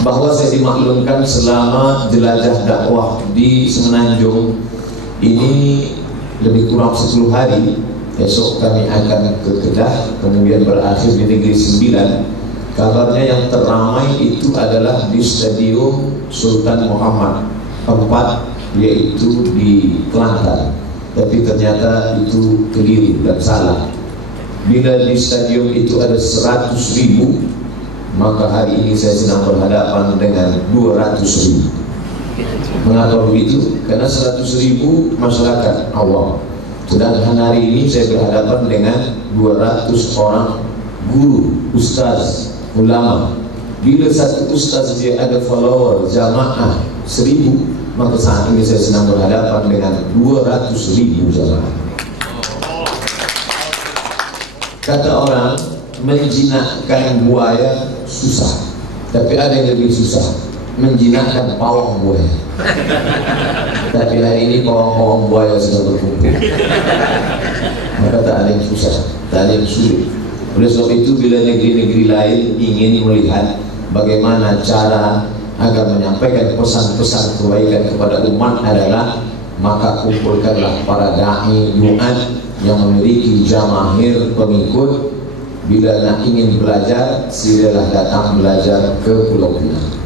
bahwa saya dimaklumkan selama jelajah dakwah di Semenanjung ini lebih kurang 10 hari. Esok kami akan ke Kedah, kemudian berakhir di Negeri Sembilan. Kabarnya yang teramai itu adalah di Stadium Sultan Muhammad IV, yaitu di Kelantan. Tapi ternyata itu keliru dan salah. Bila di stadium itu ada 100.000, maka hari ini saya sedang berhadapan dengan 200.000. Mengapa begitu? Karena 100.000 masyarakat awam, sedangkan hari ini saya berhadapan dengan 200 orang guru, ustaz, ulama. Bila satu ustaz dia ada follower jamaah 1.000, maka saat ini saya sedang berhadapan dengan 200.000 jamaah. Kata orang, menjinakkan buaya susah, tapi ada yang lebih susah, menjinakkan pawang buaya. Tapi hari ini pawang-pawang buaya sudah berkumpul, maka tak ada yang susah, tak ada yang sulit. Oleh sebab itu, bila negeri-negeri lain ingin melihat bagaimana cara agar menyampaikan pesan-pesan kebaikan kepada umat adalah, maka kumpulkanlah para da'i du'at yang memiliki jamaahir pengikut. Bila nak ingin belajar, silalah datang belajar ke Pulau Pinang.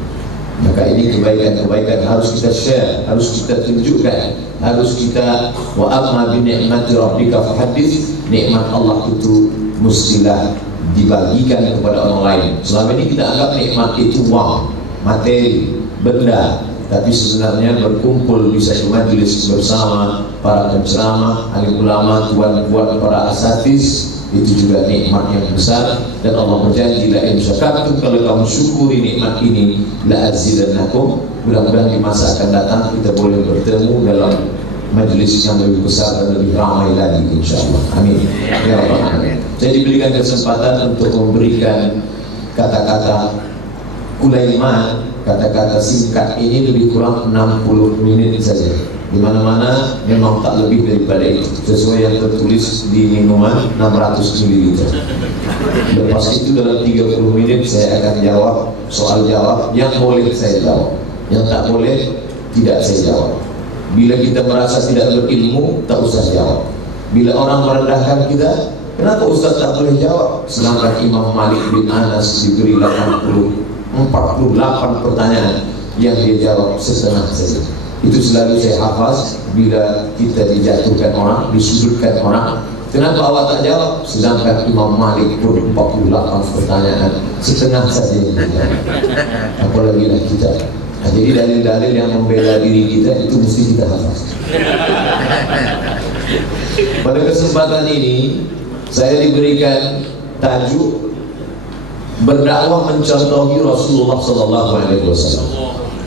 Maka ini kebaikan-kebaikan harus kita share, harus kita tunjukkan, harus kita wa amma bi ni'mati rabbika fahaddits. Nikmat Allah itu mestilah dibagikan kepada orang lain. Selama ini kita anggap nikmat itu uang, materi, benda, tapi sebenarnya berkumpul di satu majelis bersama para penceramah, alim ulama, tuan-tuan, para asatiz, itu juga nikmat yang besar. Dan Allah berjanji, la in syakartum, kalau kamu syukuri nikmat ini, la azidannakum. Mudah-mudahan di masa akan datang kita boleh bertemu dalam majlis yang lebih besar dan lebih ramai lagi, insyaallah. Amin ya rabbal alamin. Saya diberikan kesempatan untuk memberikan kata-kata kulaiman, kata-kata singkat ini lebih kurang 60 menit saja. Di mana-mana memang tak lebih daripada itu, sesuai yang tertulis di minuman 600 ml. Lepas itu dalam 30 menit saya akan jawab soal jawab yang boleh saya jawab, yang tak boleh tidak saya jawab. Bila kita merasa tidak berilmu, tak usah jawab. Bila orang merendahkan kita, kenapa Ustaz tak boleh jawab? Sedangkan Imam Malik bin Anas diberi 48 pertanyaan yang dia jawab setengah saja. Itu selalu saya hafaz. Bila kita dijatuhkan orang, disudutkan orang, kenapa awak tak jawab? Sedangkan Imam Malik pun 48 pertanyaan setengah saja yang dijawab. Apalagi lah kita. Nah, jadi dalil-dalil yang membela diri kita itu mesti kita hafaz. Pada kesempatan ini saya diberikan tajuk berdakwah mencontohi Rasulullah SAW.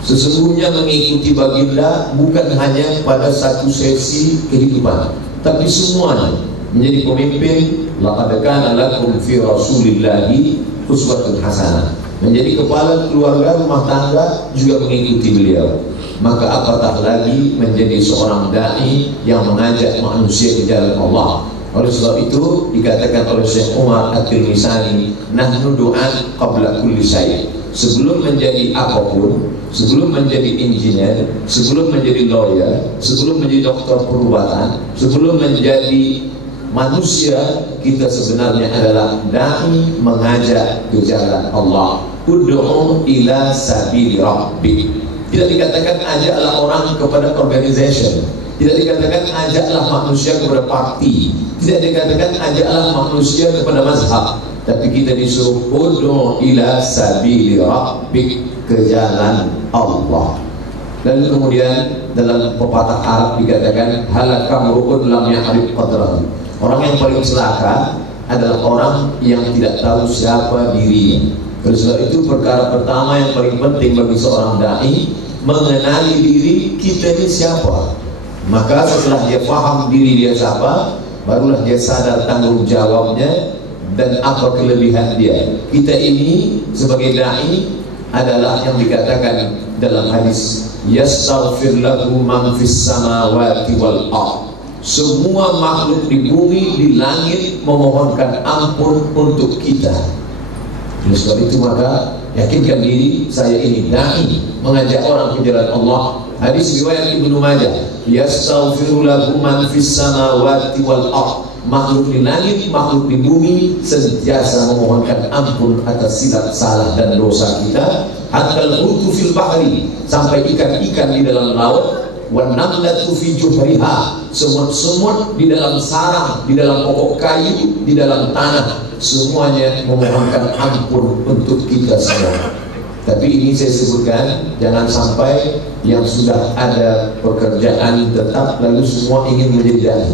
Sesungguhnya mengikuti baginda bukan hanya pada satu sesi kehidupan, tapi semuanya. Menjadi pemimpin, laqad kana lakum fi Rasulillahi uswatun hasanah. Menjadi kepala keluarga rumah tangga juga mengikuti beliau. Maka apatah lagi menjadi seorang dai yang mengajak manusia ke jalan Allah. Oleh sebab itu dikatakan oleh Syekh Umar At-Tirmizani, nahnu du'at qabla kulli syai'. Sebelum menjadi apapun, sebelum menjadi engineer, sebelum menjadi lawyer, sebelum menjadi dokter perubatan, sebelum menjadi manusia, kita sebenarnya adalah dai mengajak ke jalan Allah. Ud'u ila sabili rabbik. Tidak dikatakan ajaklah orang kepada organization, tidak dikatakan ajaklah manusia kepada parti, tidak dikatakan ajaklah manusia kepada mazhab, tapi kita disuruh ud'u ila sabili rabbik, ke jalan Allah. Lalu kemudian dalam pepatah Arab dikatakan halakam ru'un lam ya'rif qadrahu. Orang yang paling celaka adalah orang yang tidak tahu siapa dirinya. Oleh sebab itu perkara pertama yang paling penting bagi seorang dai, mengenali diri kita ini siapa. Maka setelah dia faham diri dia siapa, barulah dia sadar tanggung jawabnya dan apa kelebihan dia. Kita ini sebagai dai adalah yang dikatakan dalam hadis, yastaghfir lahu man fis samawati wal ardh. Semua makhluk di bumi, di langit memohonkan ampun untuk kita. Oleh sebab itu maka yakinkan diri saya ini dai, mengajak orang ke jalan Allah. Hadis riwayat Ibnu Majah, yastaghfiru lahum man fis samawati wal ardh. Makhluk di langit, makhluk di bumi senantiasa memohonkan ampun atas silap salah dan dosa kita. Hatta al-hutu fil bahri, sampai ikan-ikan di dalam laut. Wan namlatu fi juhriha, semut-semut di dalam sarang, di dalam pokok kayu, di dalam tanah, semuanya memohonkan ampun untuk kita semua. Tapi ini saya sebutkan, jangan sampai yang sudah ada pekerjaan tetap lalu semua ingin menjadi dai.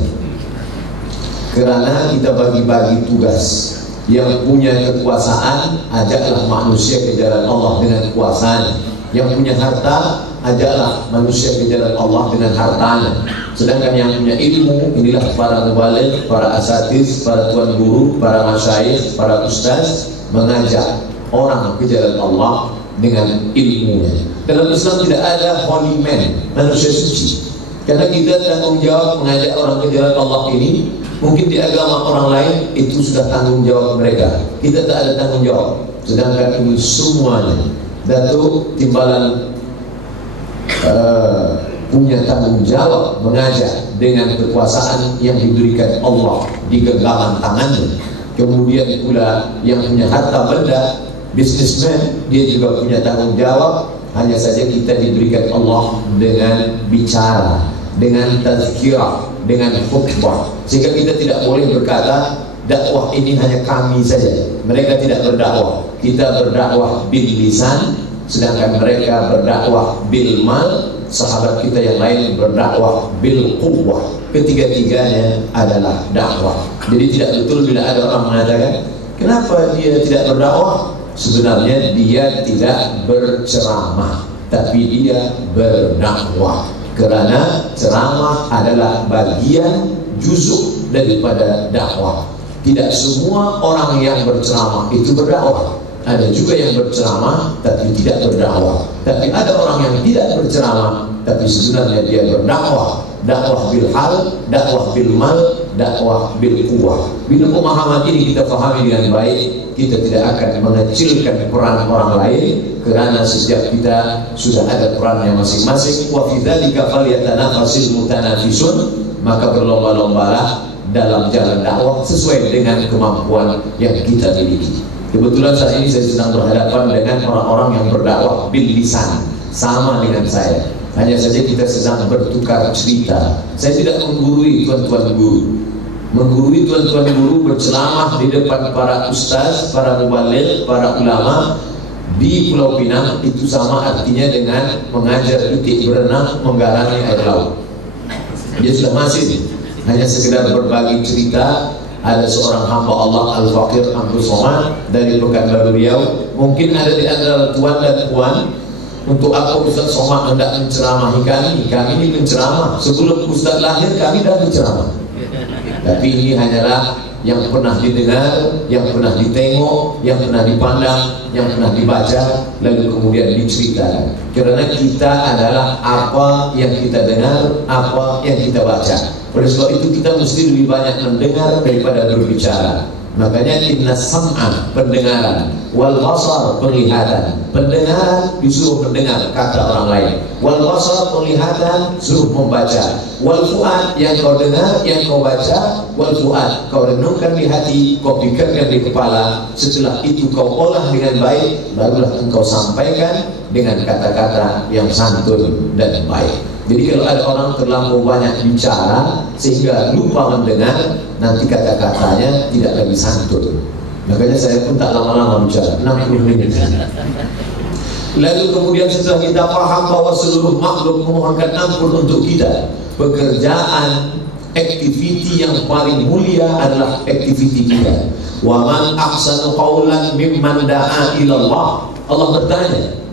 Kerana kita bagi-bagi tugas. Yang punya kekuasaan, ajaklah manusia ke jalan Allah dengan kekuasaan. Yang punya harta, ajaklah manusia ke jalan Allah dengan hartanya. Sedangkan yang punya ilmu, inilah para mubaligh, para asatiz, para tuan guru, para masyayikh, para ustaz, mengajak orang ke jalan Allah dengan ilmunya. Dalam Islam tidak ada holy man, manusia suci. Karena kita tanggung jawab mengajak orang ke jalan Allah ini. Mungkin di agama orang lain itu sudah tanggung jawab mereka, kita tak ada tanggung jawab. Sedangkan ini semuanya Datuk Timbalan punya tanggung jawab mengajak dengan kekuasaan yang diberikan Allah di genggaman tangannya. Kemudian pula yang punya harta benda, businessman, dia juga punya tanggung jawab. Hanya saja kita diberikan Allah dengan bicara, dengan tazkirah, dengan khutbah, sehingga kita tidak boleh berkata dakwah ini hanya kami saja. Mereka tidak berdakwah, kita berdakwah bil lisan, sedangkan mereka berdakwah bil mal. Sahabat kita yang lain berdakwah bil quwwah. Ketiga-tiganya adalah dakwah. Jadi tidak betul bila ada orang mengatakan kenapa dia tidak berdakwah. Sebenarnya dia tidak berceramah, tapi dia berdakwah. Kerana ceramah adalah bagian juzuk daripada dakwah. Tidak semua orang yang berceramah itu berdakwah. Ada juga yang berceramah tapi tidak berdakwah. Tapi ada orang yang tidak berceramah tapi sebenarnya dia berdakwah. Dakwah bil hal, dakwah bil mal, dakwah bil quwwah. Bila pemahaman ini kita fahami dengan baik, kita tidak akan mengecilkan peran orang lain, kerana setiap kita sudah ada perannya masing-masing. Wa fi dzalika falyatanafasil mutanafisun, maka berlomba-lombalah dalam jalan dakwah sesuai dengan kemampuan yang kita miliki. Kebetulan saat ini saya sedang berhadapan dengan orang-orang yang berdakwah bil lisan, sama dengan saya. Hanya saja kita sedang bertukar cerita. Saya tidak menggurui tuan-tuan guru. Menggurui tuan-tuan guru berceramah di depan para ustaz, para mubaligh, para ulama di Pulau Pinang itu sama artinya dengan mengajar itik berenang menggalangi air laut. Dia sudah masih hanya sekedar berbagi cerita. Ada seorang hamba Allah Al-Faqir Abdul Somad dari Pekanbaru Riau. Mungkin ada di antara tuan dan puan, untuk apa Ustaz Somad hendak menceramahi kami? Kami ini menceramah. Sebelum Ustaz lahir kami dah menceramah. Tapi ini hanyalah yang pernah didengar, yang pernah ditengok, yang pernah dipandang, yang pernah dibaca, lalu kemudian diceritakan. Kerana kita adalah apa yang kita dengar, apa yang kita baca. Oleh sebab itu kita mesti lebih banyak mendengar daripada berbicara. Makanya inna sam'a, pendengaran, wal basar, penglihatan. Pendengaran disuruh mendengar kata orang lain, wal basar, penglihatan suruh membaca, wal fuad, yang kau dengar, yang kau baca, wal fuad, kau renungkan di hati, kau pikirkan di kepala. Setelah itu kau olah dengan baik, barulah engkau sampaikan dengan kata-kata yang santun dan baik. Jadi kalau ada orang terlalu banyak bicara sehingga lupa mendengar, nanti kata-katanya tidak lagi santun. Makanya saya pun tak lama-lama bicara, 60 menit. Lalu kemudian setelah kita paham bahwa seluruh makhluk memohonkan ampun untuk kita, pekerjaan, aktiviti yang paling mulia adalah aktiviti kita. Wa man ahsanu qawlan mimman da'a ila Allah. Allah bertanya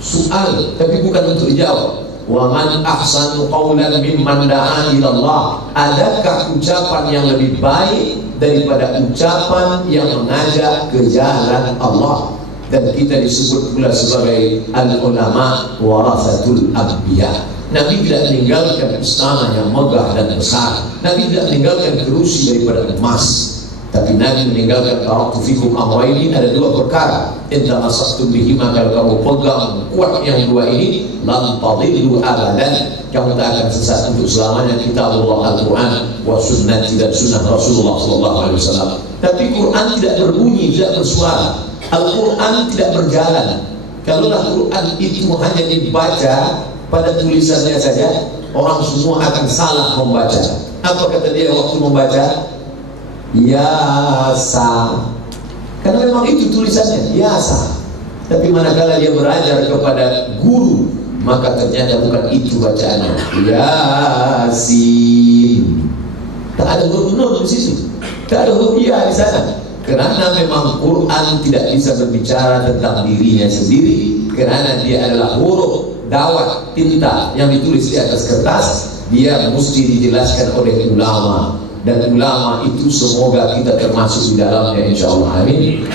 soal, tapi bukan untuk dijawab. Wa man ahsanu qawlan mimman da'a ila Allah. Adakah ucapan yang lebih baik daripada ucapan yang mengajak ke jalan Allah? Dan kita disebut pula sebagai al-ulama warasatul anbiya. Nabi tidak meninggalkan istana yang megah dan besar. Nabi tidak meninggalkan kerusi daripada emas, Tapi Nabi meninggalkan taraktu fikum amrayni, ada dua perkara. Inta masaktum bihima, kalau kamu pegang kuat yang dua ini, lam tadillu abadan, kamu tak akan sesat untuk selamanya. Kitabullah Al-Quran wa sunnati, dan sunnah Rasulullah SAW. Tapi Quran tidak berbunyi, tidak bersuara. Al-Quran tidak berjalan. Kalaulah Quran itu hanya dibaca pada tulisannya saja, orang semua akan salah membaca. Apa kata dia waktu membaca? Yasa, karena memang itu tulisannya Yasa. Tapi manakala dia belajar kepada guru, maka ternyata bukan itu bacaannya, Yasin. Tak ada huruf nun di situ, tak ada huruf ya di sana. Karena memang Quran tidak bisa berbicara tentang dirinya sendiri, karena dia adalah huruf dawat tinta yang ditulis di atas kertas. Dia mesti dijelaskan oleh ulama, dan ulama itu semoga kita termasuk di dalamnya, insyaallah, amin.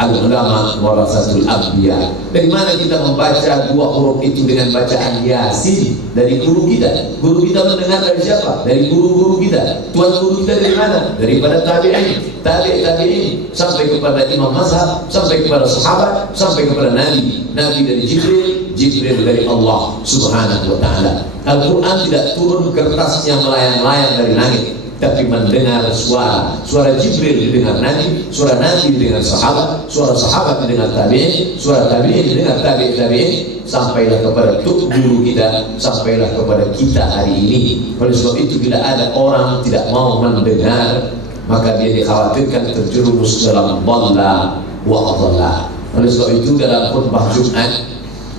Al-ulama warasatul anbiya. Dari mana kita membaca dua huruf itu dengan bacaan Yasin? Dari guru kita. Guru kita mendengar dari siapa? Dari guru-guru kita. Tuan guru kita dari mana? Daripada tabi'in, tabi'in, sampai kepada imam mazhab, sampai kepada sahabat, sampai kepada nabi. Nabi dari Jibril, Jibril dari Allah Subhanahu wa ta'ala. Al-Quran tidak turun kertasnya melayang-layang dari langit, tapi mendengar suara Jibril didengar Nabi, suara Nabi didengar sahabat, suara sahabat didengar tabi'in, suara tabi'in didengar tabi'in, sampailah kepada guru kita, sampailah kepada kita hari ini. Oleh sebab itu, bila ada orang tidak mau mendengar, maka dia dikhawatirkan terjerumus dalam dhalla wa adalla. Oleh sebab itu, dalam khutbah Jumat,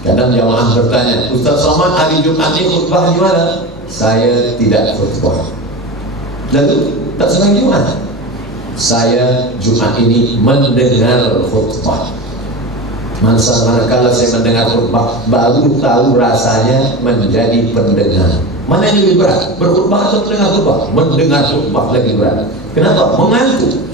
kadang jamaah bertanya, Ustaz Somad, hari Jumat ini khutbah di mana? Saya tidak khutbah. Lalu tak senang Jumat. Saya Jumat ini mendengar khutbah. Manakala saya mendengar khutbah, baru tahu rasanya menjadi pendengar. Mana yang lebih berat? Berkhutbah atau mendengar khutbah? Mendengar khutbah lebih berat. Kenapa? Mengantuk.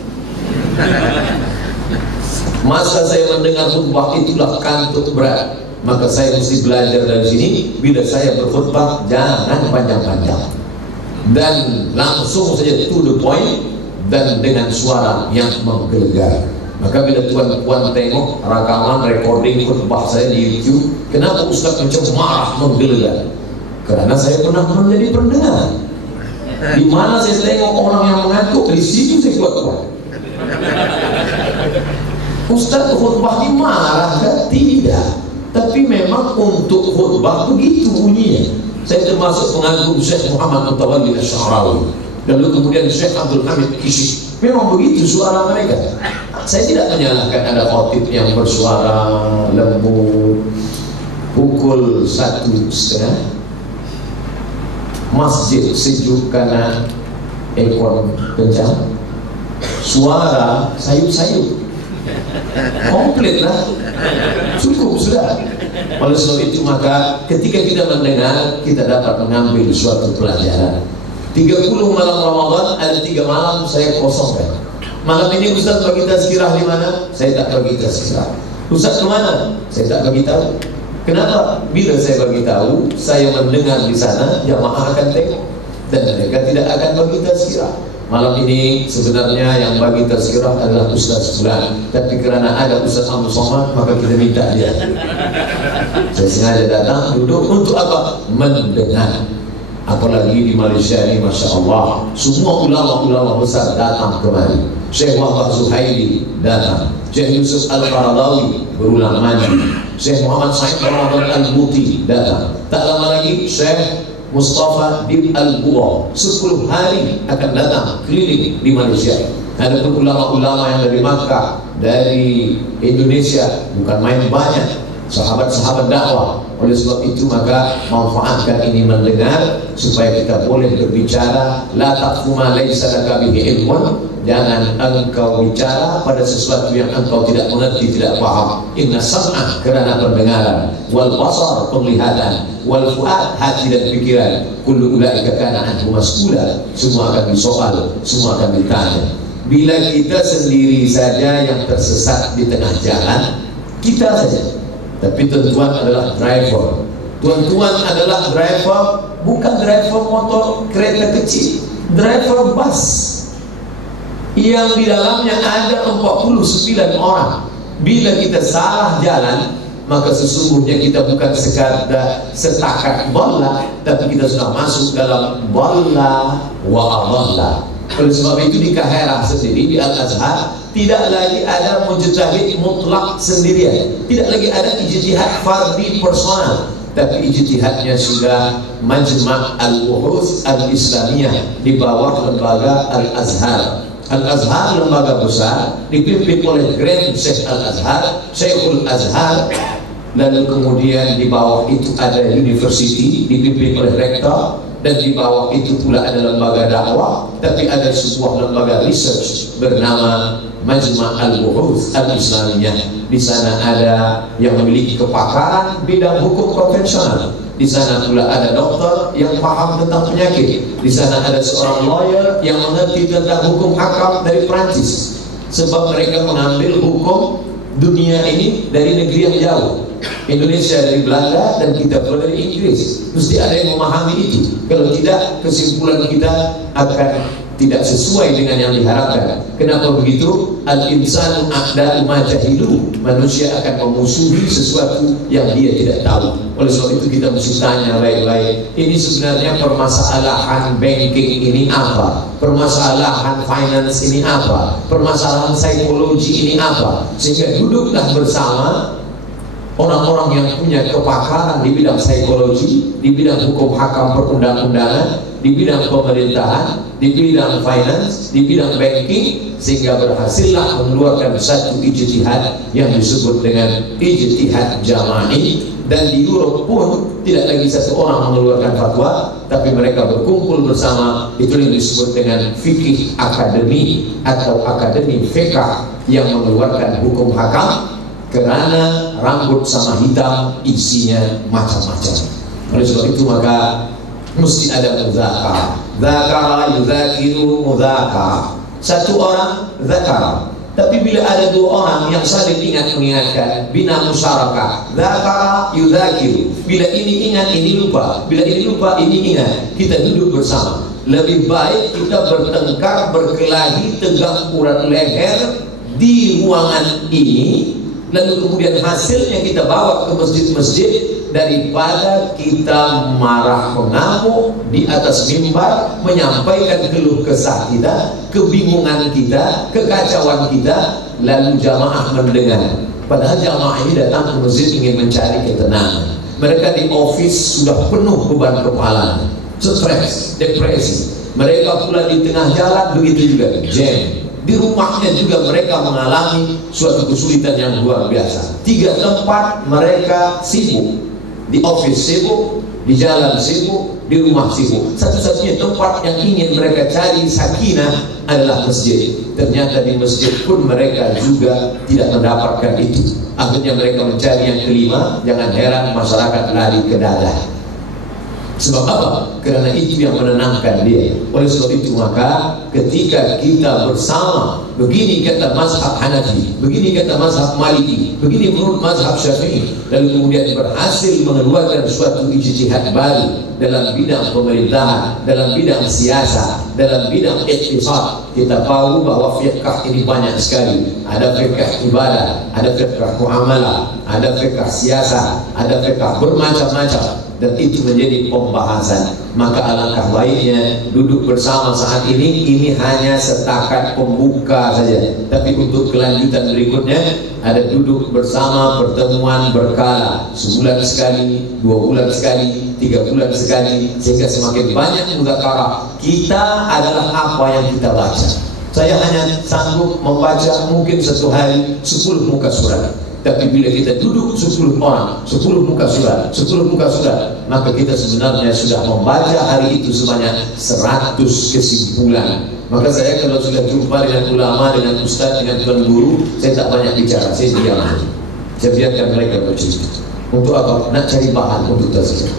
Masa saya mendengar khutbah itulah kantuk berat. Maka saya mesti belajar dari sini. Bila saya berkhutbah, jangan panjang-panjang, dan langsung saja to the point, dan dengan suara yang menggelegar. Maka bila tuan-tuan tengok rekaman recording khutbah saya di YouTube, kenapa Ustaz macam marah menggelegar? Karena saya pernah menjadi pendengar. Di mana saya tengok orang yang mengantuk, di situ saya kuat-kuat. Ustaz khutbah ini marah kan? Tidak. Tapi memang untuk khutbah begitu bunyinya. Saya termasuk pengagum Syekh Muhammad Mutawalli Asy'arawi, lalu kemudian Syekh Abdul Hamid Kishik. Memang begitu suara mereka. Saya tidak menyalahkan ada khotib yang bersuara lembut. Pukul 1:30, masjid sejuk karena aircon kencang, suara sayup-sayup, komplit lah, cukup sudah. Oleh sebab itu, maka ketika kita mendengar, kita dapat mengambil suatu pelajaran. 30 malam Ramadan, ada 3 malam saya kosongkan. Malam ini Ustaz bagi tazkirah di mana? Saya tak bagi tazkirah. Ustaz kemana? Saya tak bagi tahu. Kenapa? Bila saya bagi tahu, saya mendengar di sana, jamaah akan tengok, dan mereka tidak akan bagi tazkirah. Malam ini sebenarnya yang bagi tazkirah adalah Ustaz Fulan, tapi kerana ada Ustaz Abdul Somad, maka kita minta dia. Saya sengaja datang duduk untuk apa? Mendengar. Apalagi di Malaysia ini, Masya Allah, semua ulama-ulama besar datang kemari. Syekh Wahbah Zuhaili datang, Syekh Yusuf Al-Qaradawi berulang maju, Syekh Muhammad Said Ramadan Al-Buti datang. Tak lama lagi Syekh Mustafa Dib Al-Buwa 10 hari akan datang keliling di Malaysia. Ada pun ulama-ulama yang dari Makkah, dari Indonesia, bukan main banyak, sahabat-sahabat dakwah. Oleh sebab itu, maka manfaatkan ini mendengar supaya kita boleh berbicara. La taqfu ma laysa laka bihi ilmun. Jangan engkau bicara pada sesuatu yang engkau tidak mengerti, tidak paham. Inna sam'a, kerana pendengaran, wal basar, penglihatan, wal fuad, hati dan pikiran, kullu ulaika kana anhu mas'ula. Semua akan disoal, semua akan ditanya. Bila kita sendiri saja yang tersesat di tengah jalan, kita saja. Tapi tuan-tuan adalah driver. Tuan-tuan adalah driver, bukan driver motor kereta kecil, driver bus. yang di dalamnya ada 49 orang. Bila kita salah jalan, maka sesungguhnya kita bukan setakat bola, tapi kita sudah masuk dalam bola wa adalla. Oleh sebab itu di Kahirah sendiri, di Al-Azhar, tidak lagi ada mujtahid mutlak sendirian, tidak lagi ada ijtihad fardhi personal, tapi ijtihadnya sudah Majma' al-Buhuth al-Islamiyah di bawah lembaga Al-Azhar. Al-Azhar lembaga besar dipimpin oleh Grand Syekh Al-Azhar, Syekhul Azhar. Lalu kemudian di bawah itu ada university dipimpin oleh rektor, dan di bawah itu pula ada lembaga dakwah, tapi ada sebuah lembaga research bernama Majma' al-Buhuth al-Islamiyah. Di sana ada yang memiliki kepakaran bidang hukum konvensional. Di sana pula ada dokter yang paham tentang penyakit. Di sana ada seorang lawyer yang mengerti tentang hukum hakam dari Perancis. Sebab mereka mengambil hukum dunia ini dari negeri yang jauh. Indonesia dari Belanda dan kita pula dari Inggris. Mesti ada yang memahami itu. Kalau tidak, kesimpulan kita akan tidak sesuai dengan yang diharapkan. Kenapa begitu? Al-insanu a'da'u ma jahilu. Manusia akan memusuhi sesuatu yang dia tidak tahu. Oleh sebab itu kita mesti tanya baik-baik, ini sebenarnya permasalahan banking ini apa? Permasalahan finance ini apa? Permasalahan psikologi ini apa? Sehingga duduklah bersama orang-orang yang punya kepakaran di bidang psikologi, di bidang hukum hakam perundang-undangan, di bidang pemerintahan, di bidang finance, di bidang banking, sehingga berhasillah mengeluarkan satu ijtihad yang disebut dengan ijtihad jama'i. Dan di Europe pun tidak lagi satu orang mengeluarkan fatwa, tapi mereka berkumpul bersama. Itu yang disebut dengan fikih akademi atau akademi fiqh yang mengeluarkan hukum hakam, kerana rambut sama hitam isinya macam-macam. Oleh sebab itu maka mesti ada mudzakarah. Dzakara yudzakiru mudzakara. Satu orang dzakara, tapi bila ada dua orang yang saling ingat mengingatkan, bina musyarakah. Dzakara yudzakiru. Bila ini ingat ini lupa, bila ini lupa ini ingat. Kita duduk bersama. Lebih baik kita bertengkar, berkelahi, tegak urat leher di ruangan ini, lalu kemudian hasilnya kita bawa ke masjid-masjid, daripada kita marah mengamuk di atas mimbar menyampaikan keluh kesah kita, kebingungan kita, kekacauan kita, lalu jamaah mendengar. Padahal jamaah ini datang ke masjid ingin mencari ketenangan. Mereka di office sudah penuh beban kepala, stres, depresi. Mereka pula di tengah jalan begitu juga, jam. Di rumahnya juga mereka mengalami suatu kesulitan yang luar biasa. 3 tempat mereka sibuk. Di office sibuk, di jalan sibuk, di rumah sibuk. Satu-satunya tempat yang ingin mereka cari sakinah adalah masjid. Ternyata di masjid pun mereka juga tidak mendapatkan itu. Akhirnya mereka mencari yang kelima. Jangan heran masyarakat lari ke dadah. Sebab apa? Kerana itu yang menenangkan dia. Oleh sebab itu maka ketika kita bersama, begini kata mazhab Hanafi, begini kata mazhab Maliki, begini menurut mazhab Syafi'i, lalu kemudian berhasil mengeluarkan suatu ijtihad baru dalam bidang pemerintahan, dalam bidang siasat, dalam bidang iqtisad. Kita tahu bahwa fiqh ini banyak sekali. Ada fiqh ibadah, ada fiqh muamalah, ada fiqh siasat, ada fiqh bermacam-macam. Dan itu menjadi pembahasan. Maka alangkah baiknya duduk bersama saat ini hanya setakat pembuka saja. Tapi untuk kelanjutan berikutnya ada duduk bersama, pertemuan berkala, sebulan sekali, 2 bulan sekali, 3 bulan sekali, sehingga semakin banyak mudzakarah. Kita adalah apa yang kita baca. Saya hanya sanggup membaca mungkin 1 hari 10 muka surat. Tapi bila kita duduk 10 orang, 10 muka surat, 10 muka surat, maka kita sebenarnya sudah membaca hari itu sebanyak 100 kesimpulan. Maka saya kalau sudah jumpa dengan ulama, dengan ustaz, dengan tuan guru, saya tak banyak bicara, saya diam. Saya biarkan mereka bercerita. Untuk apa? Nak cari bahan untuk tazkiyah.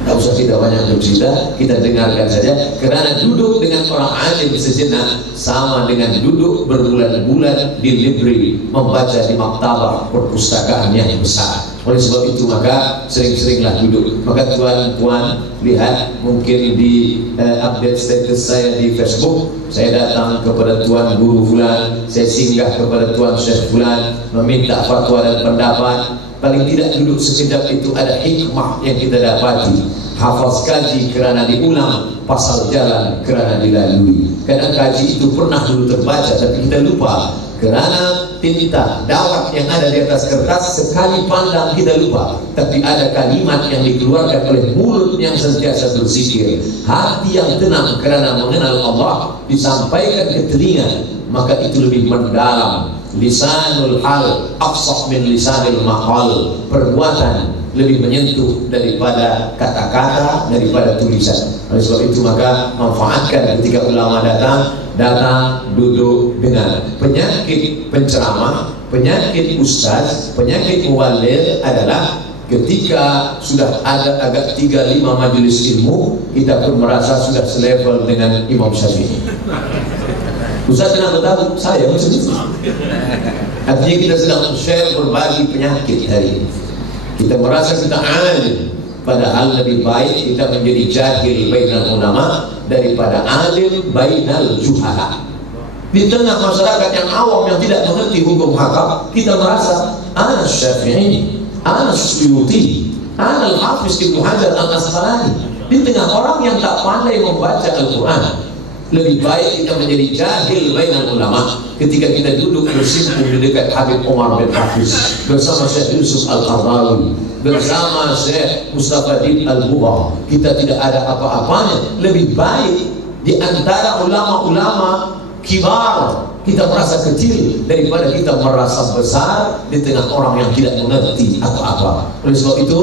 Tak usah kita banyak bercerita, kita dengarkan saja. Kerana duduk dengan orang alim sejenak sama dengan duduk berbulan-bulan di library, membaca di maktabah perpustakaan yang besar. Oleh sebab itu maka sering-seringlah duduk. Maka tuan-tuan lihat mungkin di update status saya di Facebook, saya datang kepada tuan guru fulan, saya singgah kepada tuan syekh fulan, meminta fatwa dan pendapat. Paling tidak duduk sekejap itu ada hikmah yang kita dapati. Hafaz kaji kerana diulang, pasal jalan kerana dilalui. Kadang kaji itu pernah dulu terbaca tapi kita lupa. Kerana tinta dawat yang ada di atas kertas, sekali pandang kita lupa. Tapi ada kalimat yang dikeluarkan oleh mulut yang sentiasa berzikir, hati yang tenang kerana mengenal Allah, disampaikan ke telinga, maka itu lebih mendalam. Lisanul hal afsah min lisanil maqal. Perbuatan lebih menyentuh daripada kata-kata, daripada tulisan. Oleh sebab itu maka manfaatkan ketika ulama datang duduk dengar. Penyakit penceramah, penyakit ustaz, penyakit muwalil adalah ketika sudah ada agak 3-5 majelis ilmu, kita pun merasa sudah selevel dengan Imam Syafi'i. Ustaz kenapa tahu? Saya muslim. Artinya kita sedang share berbagi penyakit hari ini. Kita merasa kita alim, padahal lebih baik kita menjadi jahil bainal ulama daripada alim bainal juhala. Di tengah masyarakat yang awam yang tidak mengerti hukum hakam, kita merasa ana Syafi'i, ana Suyuti, ana Al-Hafiz Ibnu Hajar Al-Asqalani. Di tengah orang yang tak pandai membaca Al-Quran, lebih baik kita menjadi jahil bainal ulama ketika kita duduk bersimpuh di dekat Habib Umar bin Hafiz bersama Syekh Yusuf Al-Qardawi, bersama Syekh Mustafa Din Al-Buba. Kita tidak ada apa-apanya. Lebih baik di antara ulama-ulama kibar kita merasa kecil daripada kita merasa besar di tengah orang yang tidak mengerti apa-apa. Oleh sebab itu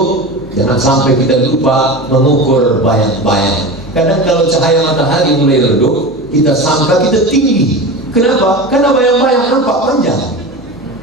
jangan sampai kita lupa mengukur bayang-bayang. Kadang kalau cahaya matahari mulai redup, kita sangka kita tinggi. Kenapa? Karena bayang-bayang nampak panjang.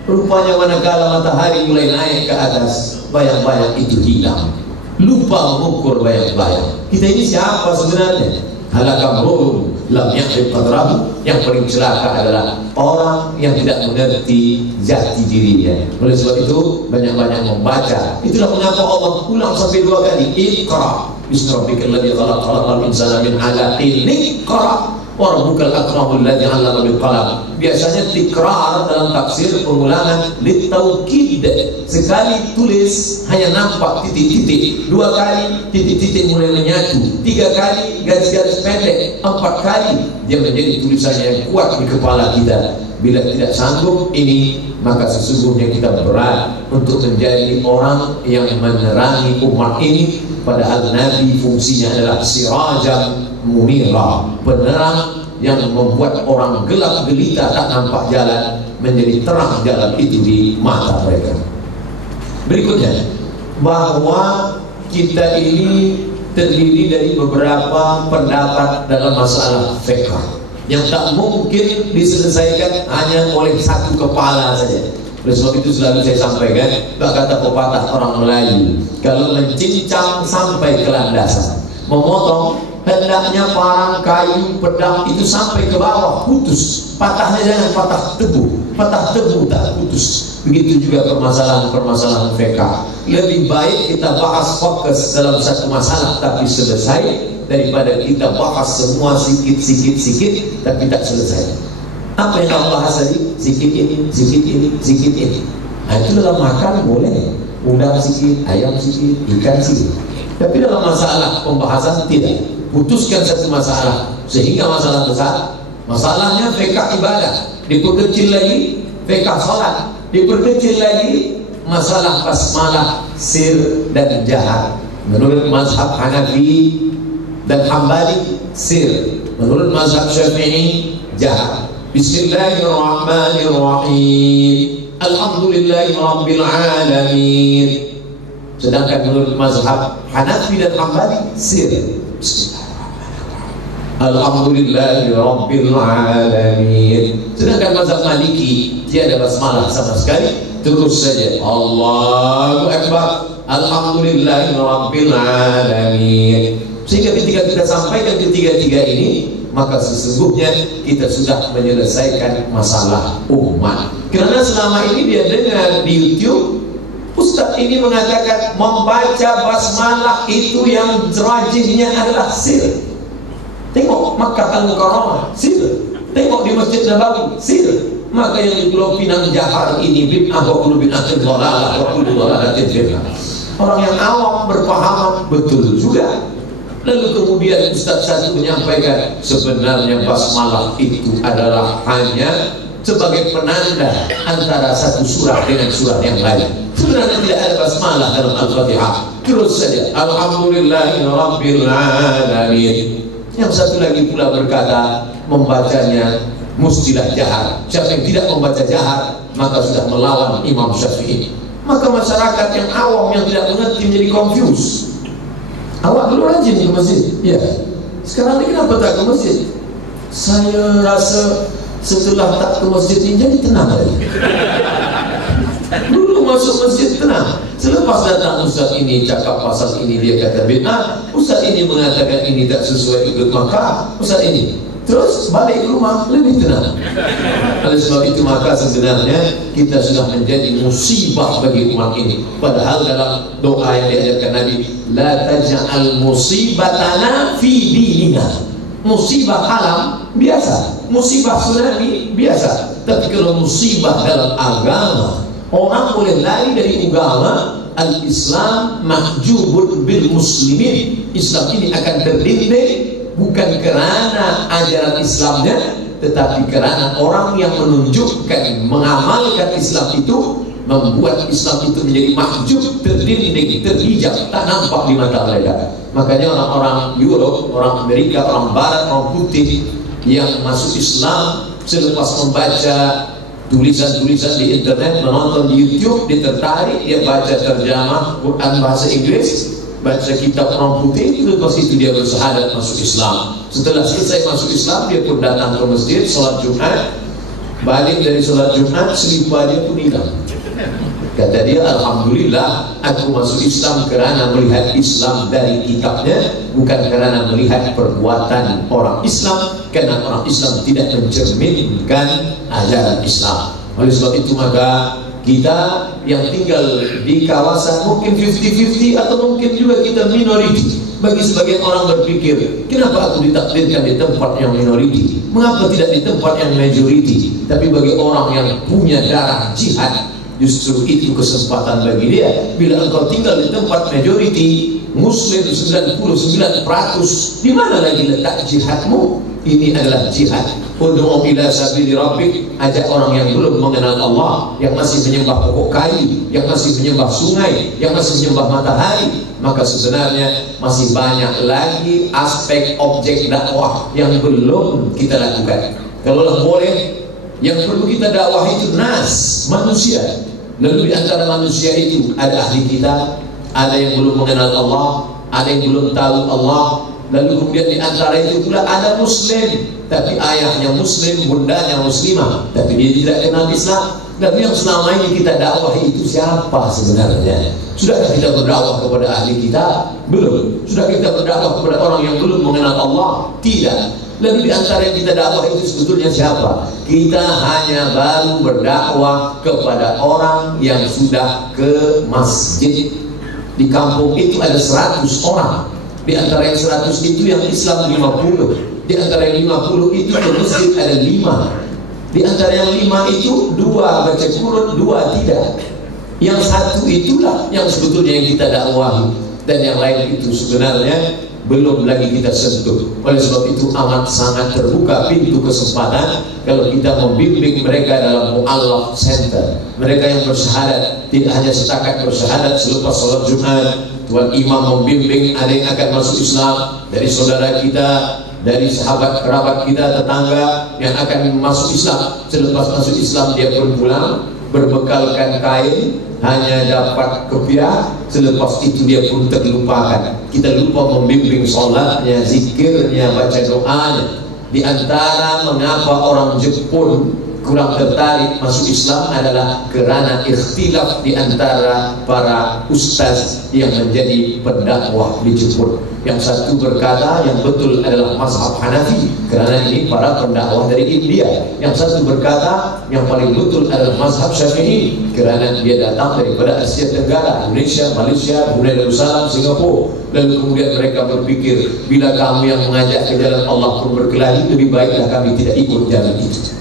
Rupanya manakala matahari mulai naik ke atas, bayang-bayang itu hilang. Lupa mengukur bayang-bayang. Kita ini siapa sebenarnya? Halakam ruhum lam yahrib qadrahu. Yang paling celaka adalah orang yang tidak mengerti jati dirinya. Oleh sebab itu banyak-banyak membaca. Itulah mengapa Allah ulang sampai 2 kali. Iqra bismi rabbikal ladzi khalaq, khalaqal insana min 'alaqin. Iqra wa rabbukal akramul ladzi 'allama bil qalam. Biasanya tikrar dalam tafsir pengulangan litaukid. Sekali tulis hanya nampak titik-titik, 2 kali titik-titik mulai menyatu, 3 kali garis-garis pendek, 4 kali dia menjadi tulisan yang kuat di kepala kita. Bila tidak sanggup ini, maka sesungguhnya kita berat untuk menjadi orang yang menerangi umat ini. Padahal Nabi fungsinya adalah sirajan munira, penerang yang membuat orang gelap gelita tak nampak jalan menjadi terang jalan itu di mata mereka. Berikutnya, bahwa kita ini terdiri dari beberapa pendapat dalam masalah fiqh yang tak mungkin diselesaikan hanya oleh satu kepala saja. Oleh sebab itu selalu saya sampaikan, kata pepatah orang Melayu, kalau mencincang sampai ke landasan, memotong hendaknya parang, kayu, pedang itu sampai ke bawah, putus. Patahnya jangan patah tebu tak putus. Begitu juga permasalahan-permasalahan fiqh. Lebih baik kita bahas fokus dalam satu masalah tapi selesai, daripada kita bahas semua sikit-sikit tapi tak selesai. Apa yang kamu bahas tadi? Sikit ini, sikit ini, sikit ini. Nah, itu dalam makan boleh, udang sikit, ayam sikit, ikan sikit. Tapi dalam masalah pembahasan tidak. Putuskan satu masalah sehingga masalah besar. Masalahnya fiqh ibadah, diperkecil lagi fiqh salat, diperkecil lagi masalah basmalah, sir dan jahar. Menurut mazhab Hanafi dan Hambali sir, menurut mazhab Syafi'i jahar. Bismillahirrahmanirrahim. Alhamdulillahi rabbil alamin. Sedangkan menurut mazhab Hanafi dan Hambali sir. Alhamdulillahi rabbil alamin. Sedangkan mazhab Maliki tiada basmalah sama sekali, terus saja Allahu Akbar, Alhamdulillahi rabbil alamin. Sehingga ketika kita sampaikan ketiga-tiga ini, maka sesungguhnya kita sudah menyelesaikan masalah umat. Kerana selama ini dia dengar di YouTube, Ustaz ini mengatakan membaca basmalah itu yang rajinnya adalah sir. Tengok Makkah Al-Mukarramah, sir. Tengok di Masjid Nabawi, sir. Maka yang di Pulau Pinang jahar ini bid'ah wa kullu bid'atin dhalalah wa kullu dhalalatin finnar. Orang yang awam berpahaman betul juga. Lalu kemudian Ustaz satu menyampaikan sebenarnya basmalah itu adalah hanya sebagai penanda antara satu surah dengan surah yang lain. Sebenarnya tidak ada basmalah dalam Al-Fatihah. Terus saja Alhamdulillahirabbil alamin. Yang satu lagi pula berkata membacanya mustilah jahar. Siapa yang tidak membaca jahar maka sudah melawan Imam Syafi'i. Maka masyarakat yang awam yang tidak mengerti menjadi confused. Awak dulu rajin ke masjid? Ya. Sekarang ini kenapa tak ke masjid? Saya rasa setelah tak ke masjid ini jadi tenang lagi. Dulu masuk masjid tenang. Selepas datang ustaz ini cakap pasal ini, dia kata bid'ah. Ustaz ini mengatakan ini tak sesuai ikut maka ustaz ini. Terus balik ke rumah lebih tenang. Oleh sebab itu maka sebenarnya kita sudah menjadi musibah bagi umat ini. Padahal dalam doa yang diajarkan Nabi, la taj'al musibatana fi dinina. Musibah alam biasa, musibah tsunami biasa. Tapi kalau musibah dalam agama, orang boleh lari dari agama. Al-Islam mahjubun bil muslimin. Islam ini akan terdinding bukan karena ajaran Islamnya, tetapi karena orang yang menunjukkan, mengamalkan Islam itu, membuat Islam itu menjadi mahjub, terdinding, terhijab, tak nampak di mata mereka. Makanya orang-orang Europe, orang Amerika, orang Barat, orang Putih yang masuk Islam selepas membaca tulisan-tulisan di internet, menonton di YouTube, dia tertarik, dia baca terjemah Quran bahasa Inggris, baca kitab orang putih, lepas itu dia bersyahadat masuk Islam. Setelah selesai masuk Islam, dia pun datang ke masjid, sholat Jumat. Balik dari sholat Jumat, selipar dia pun hilang. Kata dia, Alhamdulillah, aku masuk Islam kerana melihat Islam dari kitabnya, bukan kerana melihat perbuatan orang Islam, karena orang Islam tidak mencerminkan ajaran Islam. Oleh sebab itu maka kita yang tinggal di kawasan mungkin 50-50 atau mungkin juga kita minoriti. Bagi sebagian orang berpikir, kenapa aku ditakdirkan di tempat yang minoriti? Mengapa tidak di tempat yang majoriti? Tapi bagi orang yang punya darah jihad, justru itu kesempatan bagi dia. Bila engkau tinggal di tempat majoriti Muslim 99%, di mana lagi letak jihadmu? Ini adalah jihad. Ud'u ila sabili rabbik, ajak orang yang belum mengenal Allah, yang masih menyembah pokok kayu, yang masih menyembah sungai, yang masih menyembah matahari. Maka sebenarnya masih banyak lagi aspek objek dakwah yang belum kita lakukan. Kalau boleh, yang perlu kita dakwah itu nas, manusia. Lalu di antara manusia itu ada ahli kita, ada yang belum mengenal Allah, ada yang belum tahu Allah. Lalu kemudian di antara itu pula ada muslim, tapi ayahnya muslim, bundanya muslimah, tapi dia tidak kenal Islam. Dan yang selama ini kita dakwahi itu siapa sebenarnya? Sudahkah kita berdakwah kepada ahli kita? Belum. Sudah kita berdakwah kepada orang yang belum mengenal Allah? Tidak. Lalu di antara yang kita dakwah itu sebetulnya siapa? Kita hanya baru berdakwah kepada orang yang sudah ke masjid. Di kampung itu ada 100 orang. Di antara yang 100 itu yang Islam 50. Di antara yang 50 itu ke masjid ada 5. Di antara yang 5 itu 2 baca Quran, 2 tidak. Yang 1 itulah yang sebetulnya yang kita dakwahi. Dan yang lain itu sebenarnya belum lagi kita sentuh. Oleh sebab itu amat sangat terbuka pintu kesempatan kalau kita membimbing mereka dalam mu'allaf center. Mereka yang bersyahadat, tidak hanya setakat bersyahadat selepas sholat Jumat, Tuan Imam membimbing ada yang akan masuk Islam dari saudara kita, dari sahabat kerabat kita, tetangga yang akan masuk Islam. Selepas masuk Islam dia pun pulang berbekalkan kain, hanya dapat kepiah. Selepas itu dia pun terlupakan. Kita lupa membimbing sholatnya, zikirnya, baca doanya. Di antara mengapa orang Jepun kurang tertarik masuk Islam adalah karena ikhtilaf di antara para ustaz yang menjadi pendakwah di Jepun. Yang satu berkata yang betul adalah mazhab Hanafi, karena ini para pendakwah dari India. Yang satu berkata yang paling betul adalah mazhab Syafi'i, karena dia datang daripada Asia Tenggara, Indonesia, Malaysia, Brunei Darussalam, Singapura. Lalu kemudian mereka berpikir, bila kamu yang mengajak ke jalan Allah pun berkelahi, lebih baiklah kami tidak ikut jalan itu.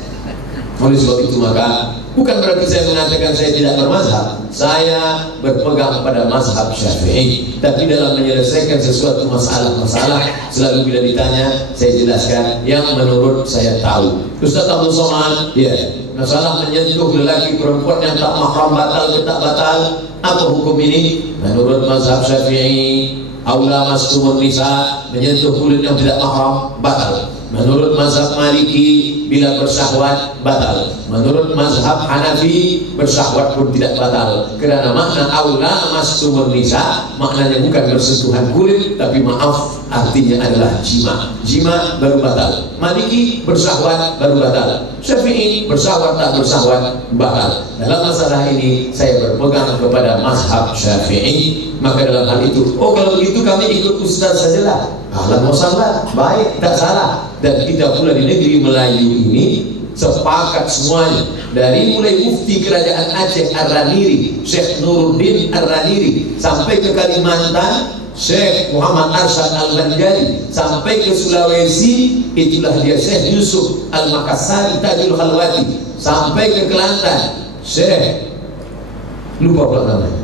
Oleh sebab itu maka bukan berarti saya mengatakan saya tidak bermazhab. Saya berpegang pada mazhab Syafi'i, tapi dalam menyelesaikan sesuatu masalah-masalah, selalu bila ditanya saya jelaskan yang menurut saya tahu. Ustaz Abdul Somad, ya, masalah menyentuh lelaki perempuan yang tak mahram batal ke tak batal, apa hukum ini? Menurut mazhab Syafi'i, aula mastumun nisa, menyentuh kulit yang tidak mahram batal. Menurut mazhab Maliki, bila bersyahwat batal. Menurut mazhab Hanafi, bersyahwat pun tidak batal. Kerana makna aula mastumun nisa maknanya bukan bersentuhan kulit, tapi maaf, artinya adalah jima. Jima baru batal. Maliki bersyahwat baru batal. Syafi'i bersyahwat tak bersyahwat batal. Dalam masalah ini saya berpegang kepada mazhab Syafi'i. Maka dalam hal itu, oh kalau begitu kami ikut ustaz sajalah. Ahlan wa sahlan, baik, tak salah. Dan kita pula di negeri Melayu ini sepakat semuanya, dari mulai mufti kerajaan Aceh Ar-Raniri, Syekh Nuruddin Ar-Raniri, sampai ke Kalimantan Syekh Muhammad Arsyad Al-Banjari, sampai ke Sulawesi itulah dia Syekh Yusuf Al-Makassari Tajul Khalwati, sampai ke Kelantan Syekh lupa pula namanya,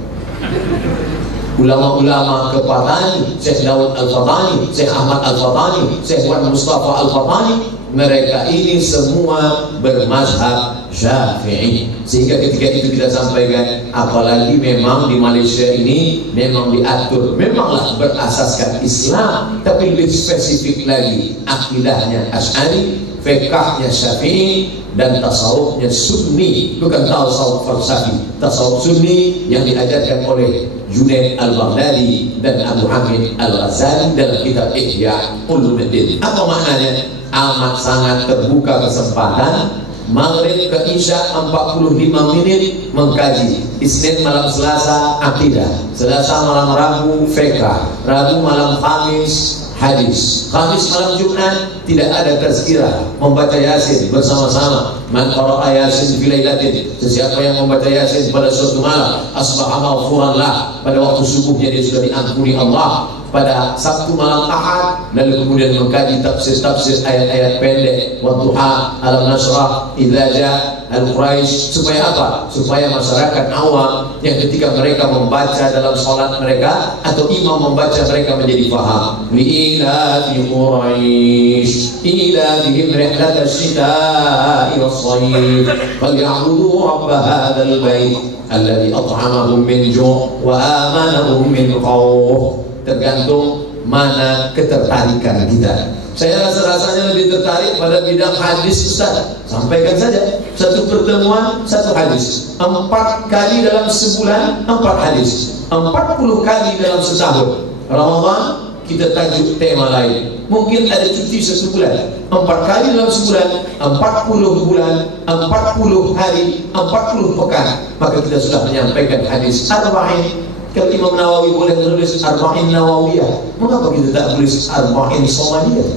ulama-ulama ke Patani, Syekh Daud Al-Fatani, Syekh Ahmad Al-Fatani, Syekh Wan Mustafa Al-Fatani, mereka ini semua bermazhab Syafi'i. Sehingga ketika itu kita sampaikan, apalagi memang di Malaysia ini memang diatur, memanglah berasaskan Islam, tapi lebih spesifik lagi akidahnya Asy'ari, fiqhnya Syafi'i, dan tasawufnya Sunni, bukan tasawuf falsafi, tasawuf Sunni yang diajarkan oleh Junaid Al-Baghdadi dan Abu Hamid Al-Ghazali dalam kitab Ihya Ulumuddin. Apa maknanya? Amat sangat terbuka kesempatan. Maghrib ke Isya 45 menit mengkaji. Isnin malam Selasa akidah, Selasa malam Rabu fiqh, Rabu malam Kamis hadis, Kamis malam Jumat tidak ada tazkirah, membaca Yasin bersama-sama. Man qara'a Yasin fi lailatin, sesiapa yang membaca Yasin pada suatu malam, asbaha maghfuran lah, pada waktu subuhnya dia sudah diampuni Allah. Pada Sabtu malam Ahad, lalu kemudian mengkaji tafsir-tafsir ayat-ayat pendek, Wadduha, Alam Nasrah, Idza Jaa, Al-Quraisy. Supaya apa? Supaya masyarakat awam yang ketika mereka membaca dalam sholat mereka atau imam membaca, mereka menjadi faham. Li'ilafi Quraisy ilafihim rihlatash shita'i was-shayf falya'budu rabb hadzal bait alladzi at'amahum min ju' wa amanahum min khawf. Tergantung mana ketertarikan kita. Saya rasa-rasanya lebih tertarik pada bidang hadis Ustaz. Sampaikan saja, satu pertemuan satu hadis, 4 kali dalam sebulan 4 hadis, 40 kali dalam setahun. Ramadan kita tajuk tema lain, mungkin ada cuti 1 bulan, 4 kali dalam sebulan, 40 bulan, 40 hari, 40 pekan, maka kita sudah menyampaikan hadis Arba'in. Kalau Imam Nawawi boleh menulis Arba'in Nawawiyah, mengapa kita tak tulis Arba'in Somaliyah?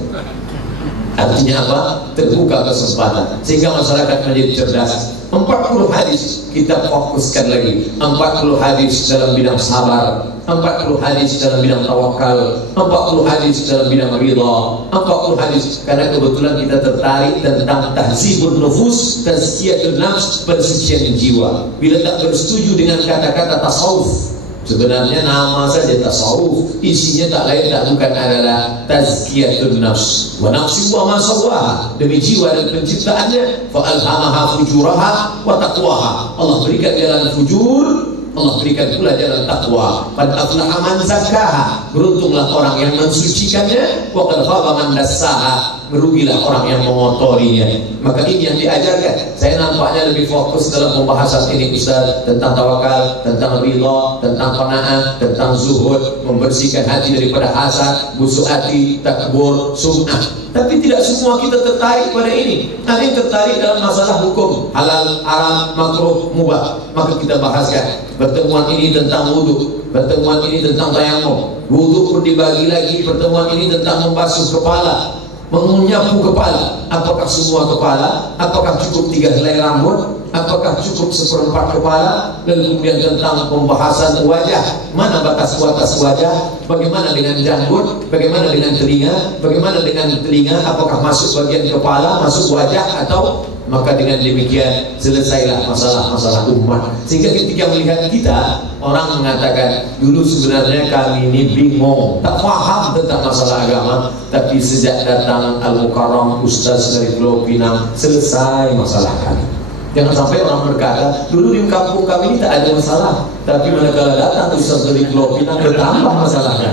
Artinya apa? Terbuka kesempatan sehingga masyarakat menjadi cerdas. 40 hadis kita fokuskan lagi, 40 hadis dalam bidang sabar, 40 hadis dalam bidang tawakal, 40 hadis dalam bidang ridha, 40 hadis karena kebetulan kita tertarik tentang tahzibun nufus, tazkiyatun nafs, pensucian jiwa. Bila tak bersetuju dengan kata-kata tasawuf, sebenarnya nama saja tasawuf, isinya tak lain tak bukan adalah tazkiyatun nafs wa nafsi wa ma sawwaha, demi jiwa dan penciptaannya, fa alhamaha fujuraha wa taqwaha. Allah berikan jalan fujur, Allah berikan pula jalan takwa. Qad aflaha man zakkaha, beruntunglah orang yang mensucikannya, wa qad khaba man dassaha, merugilah orang yang mengotorinya. Maka ini yang diajarkan. Saya nampaknya lebih fokus dalam pembahasan ini Ustaz, tentang tawakal, tentang ridha, tentang qanaah, tentang zuhud, membersihkan hati daripada hasad, busuk hati, takbur, sum'ah. Tapi tidak semua kita tertarik pada ini. Ada yang tertarik dalam masalah hukum halal, haram, makruh, mubah. Maka kita bahaskan. Pertemuan ini tentang wudhu, pertemuan ini tentang tayamum. Wudhu pun dibagi lagi. Pertemuan ini tentang membasuh kepala, menyapu kepala. Apakah semua kepala? Apakah cukup 3 helai rambut? Apakah cukup 1/4 kepala? Lalu kemudian tentang pembahasan wajah, mana batas-batas wajah, bagaimana dengan janggut, bagaimana dengan telinga, bagaimana dengan telinga, apakah masuk bagian kepala, masuk wajah, atau maka dengan demikian selesailah masalah-masalah umat. Sehingga ketika melihat kita, orang mengatakan dulu sebenarnya kami ini bingung, tak faham tentang masalah agama, tapi sejak datang Al-Mukarram Ustaz dari Pulau Pinang, selesai masalah kami. Jangan sampai orang berkata, dulu di kampung kami ini tak ada masalah, tapi manakala datang Ustaz dari Pulau Pinang bertambah masalahnya.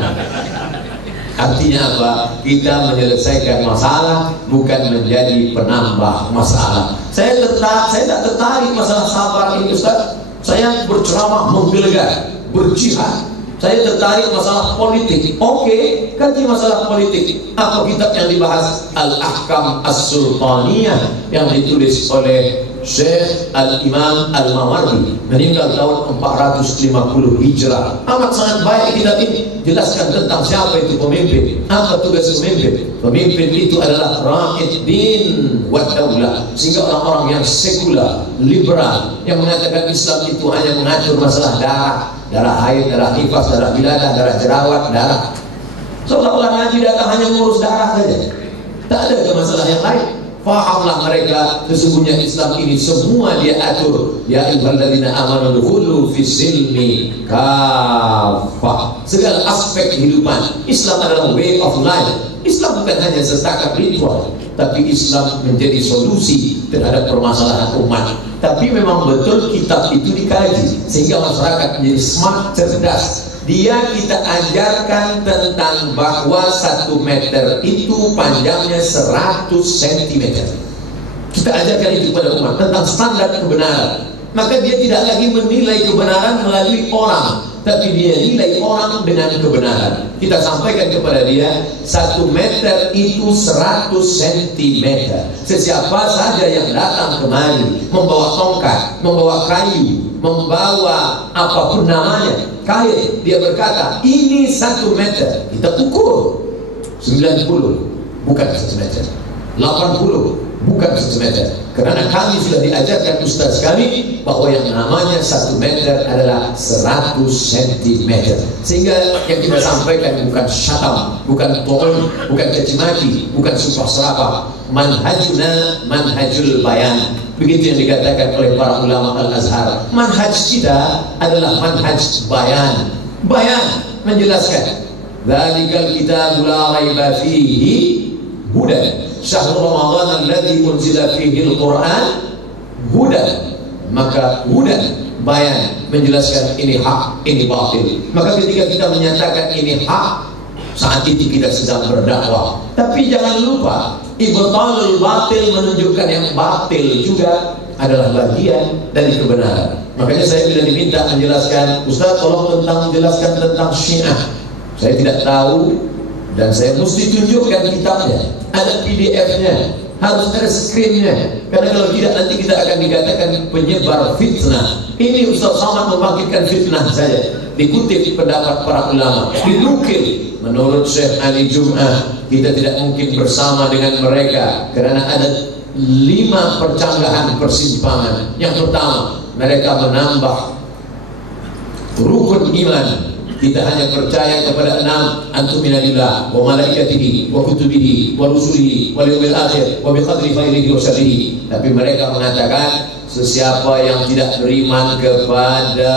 Artinya apa? Kita menyelesaikan masalah, bukan menjadi penambah masalah. Saya tak tertarik masalah sabar ini Ustaz. Saya berceramah menggelegar, berjihad. Saya tertarik masalah politik. Oke, kaji masalah politik. Apa kitab yang dibahas? Al-Ahkam As-Sultaniyah yang ditulis oleh Syekh Al-Imam Al-Mawardi, meninggal tahun 450 Hijrah. Amat sangat baik kitab ini. Jelaskan tentang siapa itu pemimpin, apa tugas pemimpin. Pemimpin itu adalah ra'id din wa daulah. Sehingga orang-orang yang sekular, liberal, yang mengatakan Islam itu hanya mengatur masalah darah haid, darah nifas, darah wiladah, darah jerawat, darah. Seolah-olah ngaji datang hanya mengurus darah saja. Tak ada masalah yang lain. Fahamlah mereka, sesungguhnya Islam ini semua dia atur. Ya ayyuhalladzina amanu dukhulu fis silmi kafah. Segala aspek kehidupan. Islam adalah way of life. Islam bukan hanya setakat ritual, tapi Islam menjadi solusi terhadap permasalahan umat. Tapi memang betul kitab itu dikaji sehingga masyarakat menjadi smart, cerdas. Dia kita ajarkan tentang bahwa 1 meter itu panjangnya 100 cm. Kita ajarkan itu kepada umat tentang standar kebenaran. Maka dia tidak lagi menilai kebenaran melalui orang, tapi dia nilai orang dengan kebenaran. Kita sampaikan kepada dia 1 meter itu 100 cm. Sesiapa saja yang datang kemari membawa tongkat, membawa kayu, membawa apapun namanya, kain, dia berkata ini 1 meter, kita ukur 90 bukan 1 meter, 80 bukan 1 meter, karena kami sudah diajarkan ustaz kami bahwa yang namanya 1 meter adalah 100 cm. Sehingga yang kita sampaikan bukan syatam, bukan tol, bukan cacimaki, bukan sumpah serapah. Manhajuna manhajul bayan, begitu yang dikatakan oleh para ulama Al-Azhar. Manhaj kita adalah manhaj bayan. Bayan menjelaskan. Dzalikal kitabul la raiba fihi hudan. Syahrul Ramadan alladzi unzila fihi al-Qur'an hudan. Maka hudan bayan menjelaskan ini hak, ini batil. Maka ketika kita menyatakan ini hak, saat itu kita sedang berdakwah. Tapi jangan lupa, ibtalul batil menunjukkan yang batil juga adalah bagian dari kebenaran. Makanya saya bila diminta menjelaskan, Ustaz tolong menjelaskan tentang Syiah, saya tidak tahu dan saya mesti tunjukkan kitabnya, ada PDF-nya, harus ada screen-nya. Karena kalau tidak nanti kita akan dikatakan penyebar fitnah. Ini Ustaz Somad membangkitkan fitnah saja. Dikutip pendapat para ulama, dinukil menurut Syekh Ali Jum'ah, kita tidak mungkin bersama dengan mereka karena ada 5 percanggahan persimpangan. Yang pertama, mereka menambah rukun iman. Kita hanya percaya kepada 6, antumina billah wa malaikatihi wa kutubihi wa rusulihi wa yawmil akhir wa bi qadri khairihi wa syarrihi. Tapi mereka mengatakan sesiapa yang tidak beriman kepada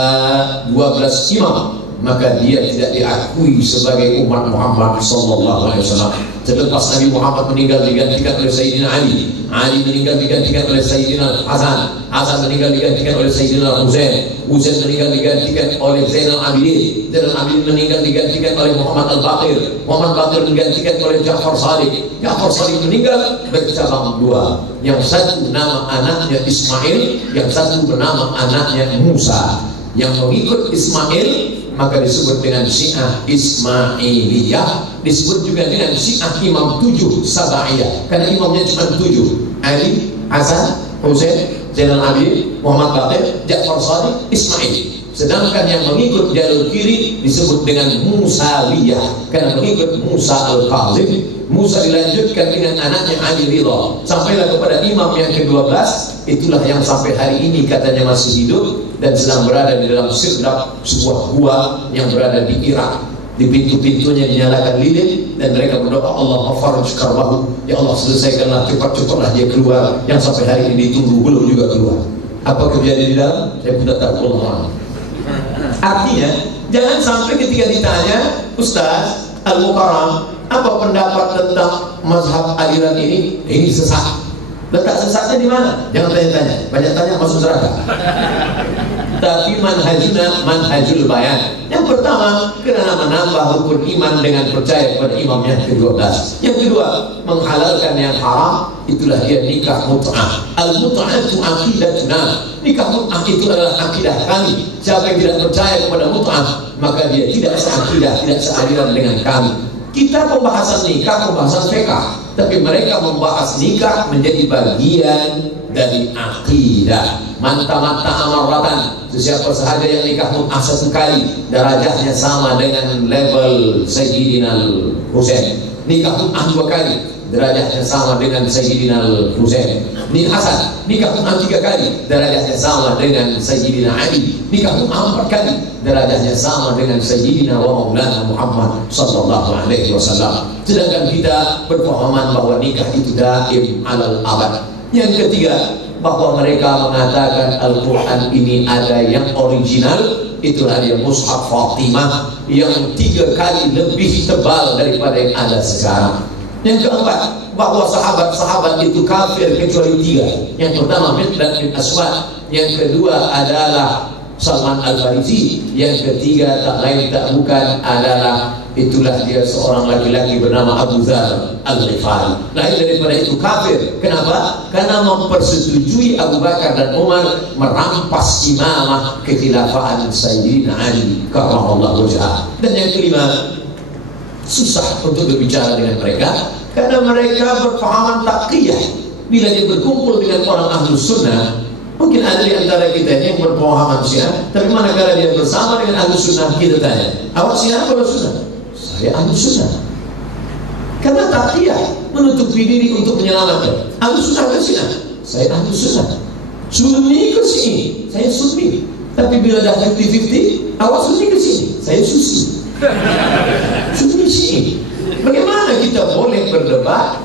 12 imam, maka dia tidak diakui sebagai umat Muhammad sallallahu alaihi wasallam. Selepas Nabi Muhammad meninggal digantikan oleh Sayyidina Ali, Ali meninggal digantikan oleh Sayyidina Hasan, Hasan meninggal digantikan oleh Sayyidina Husain, Husain meninggal digantikan oleh Zainal Abidin, Zainal Abidin meninggal digantikan oleh Muhammad Al-Baqir, Muhammad Baqir digantikan oleh Ja'far Shadiq, Ja'far Shadiq meninggal bercabang 2. Yang satu nama anaknya Ismail, yang satu bernama anaknya Musa. Yang mengikut Ismail maka disebut dengan Syiah Ismailiyah, disebut juga dengan Syiah Imam 7 Sabaiyah, karena imamnya cuma 7: Ali, Hasan, Husain, Zainal Abidin, Muhammad Baqir, Ja'far Shadiq, Ismail. Sedangkan yang mengikut jalur kiri disebut dengan Musawiyah, karena mengikut Musa Al-Kazim. Musa dilanjutkan dengan anaknya Ali Ridha, sampailah kepada imam yang ke-12. Itulah yang sampai hari ini katanya masih hidup dan sedang berada di dalam Sirdap, sebuah gua yang berada di Irak. Di pintu-pintunya dinyalakan lilin dan mereka berdoa, Allah farij karbahu, ya Allah selesaikanlah, cepat-cepatlah dia keluar, yang sampai hari ini ditunggu belum juga keluar. Apa kejadian di dalam? Saya tidak tahu, Allah. Artinya jangan sampai ketika ditanya, Ustaz Al-Mukarram, apa pendapat tentang mazhab aliran ini sesat. Letak sesatnya di mana? Jangan tanya-tanya, banyak tanya masuk neraka. Tapi manhajul bayan. Yang pertama, karena menambah rukun iman dengan percaya kepada imam yang ke-12. Yang kedua, menghalalkan yang haram. Itulah dia nikah mut'ah. Al-mut'atu aqidatuna. Nikah mut'ah itu adalah akidah kami. Siapa yang tidak percaya kepada mut'ah, maka dia tidak seakidah, tidak sealiran dengan kami. Kita pembahasan nikah, pembahasan fiqh, tapi mereka membahas nikah menjadi bagian dari akidah. Manta-manta amaratan, sesiapa sahaja yang nikah mut'ah 1 kali, darajahnya sama dengan level Sayyidina Husain. Nikah mut'ah 2 kali, derajatnya sama dengan Sayyidina Husain. Hasan nikah mut'ah 3 kali, derajatnya sama dengan Sayyidina Ali. Nikah mut'ah 4 kali, derajatnya sama dengan Sayyidina wa Maulana Muhammad sallallahu alaihi wasallam. Sedangkan kita berpahaman bahwa nikah itu daim alal abad. Yang ketiga, bahwa mereka mengatakan Al-Quran ini ada yang original. Itulah dia Mushaf Fatimah yang 3 kali lebih tebal daripada yang ada sekarang. Yang keempat, bahwa sahabat-sahabat itu kafir kecuali 3. Yang pertama Miqdad bin Aswad, yang kedua adalah Salman Al-Farisi, yang ketiga tak lain tak bukan adalah itulah dia seorang laki-laki bernama Abu Dzar Al-Ghifari. Lain daripada itu kafir. Kenapa? Karena mempersetujui Abu Bakar dan Umar merampas imamah kekhilafaan Sayyidina Ali karramallahu wajhah. Dan yang kelima, susah untuk berbicara dengan mereka karena mereka berpahaman taqiyah. Bila dia berkumpul dengan orang Ahlus Sunnah, mungkin ada di antara kita ini yang berpahaman Syiah, tapi manakala dia bersama dengan Ahlus Sunnah, kita tanya, awak Syiah atau Sunnah? Saya Ahlus Sunnah. Karena taqiyah menutupi diri untuk menyelamatkan. Ahlus Sunnah ke Syiah? Saya Ahlus Sunnah. Sunni ke sini? Saya Sunni. Tapi bila dah 50-50, awak Sunni ke sini? Saya Susi. Sunni sini. Bagaimana kita boleh berdebat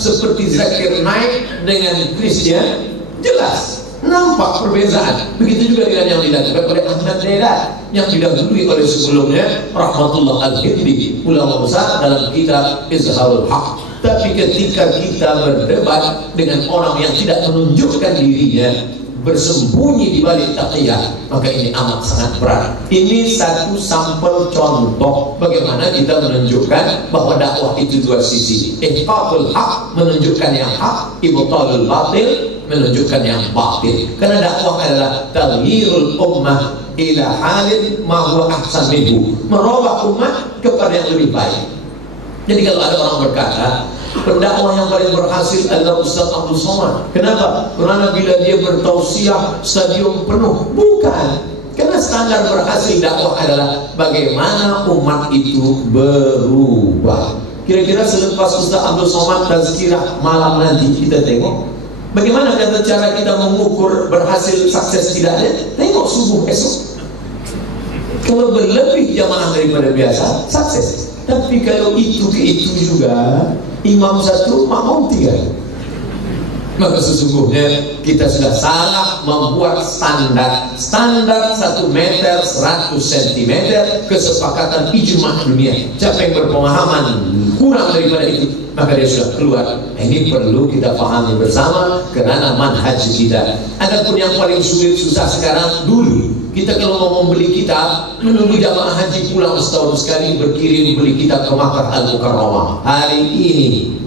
seperti Zakir Naik dengan Christian? Jelas nampak perbezaan. Begitu juga dengan yang dilakukan oleh Ahmad Dedat yang didahului oleh sebelumnya Rahmatullah Al-Hindi, ulama besar dalam kitab Izharul Haq. Tapi ketika kita berdebat dengan orang yang tidak menunjukkan dirinya, bersembunyi di balik taqiyah, maka ini amat sangat berat. Ini satu sampel contoh bagaimana kita menunjukkan bahwa dakwah itu 2 sisi. Ihqaqul haq, menunjukkan yang hak, ibtalul batil, menunjukkan yang batil. Karena dakwah adalah taghyirul ummah ila halin ma huwa ahsan minhu, merubah umat kepada yang lebih baik. Jadi kalau ada orang berkata pendakwah yang paling berhasil adalah Ustaz Abdul Somad, kenapa? Karena bila dia bertausiah stadium penuh. Bukan. Karena standar berhasil dakwah adalah bagaimana umat itu berubah. Kira-kira selepas Ustaz Abdul Somad tazkirah malam nanti, kita tengok bagaimana cara kita mengukur berhasil sukses tidaknya. Tengok subuh esok. Kalau berlebih jamaah daripada biasa, sukses. Tapi kalau itu ke itu juga, imam 1, makmum 3, maka sesungguhnya kita sudah salah membuat standar 1 meter 100 cm kesepakatan ijma' dunia. Siapa yang berpemahaman kurang daripada itu, maka dia sudah keluar. Ini perlu kita pahami bersama kerana manhaj kita. Adapun yang paling sulit susah sekarang, dulu kita kalau mau membeli kitab, menunggu jamaah haji pulang setahun sekali berkirim beli kitab ke Makkah Al-Mukarramah. Hari ini,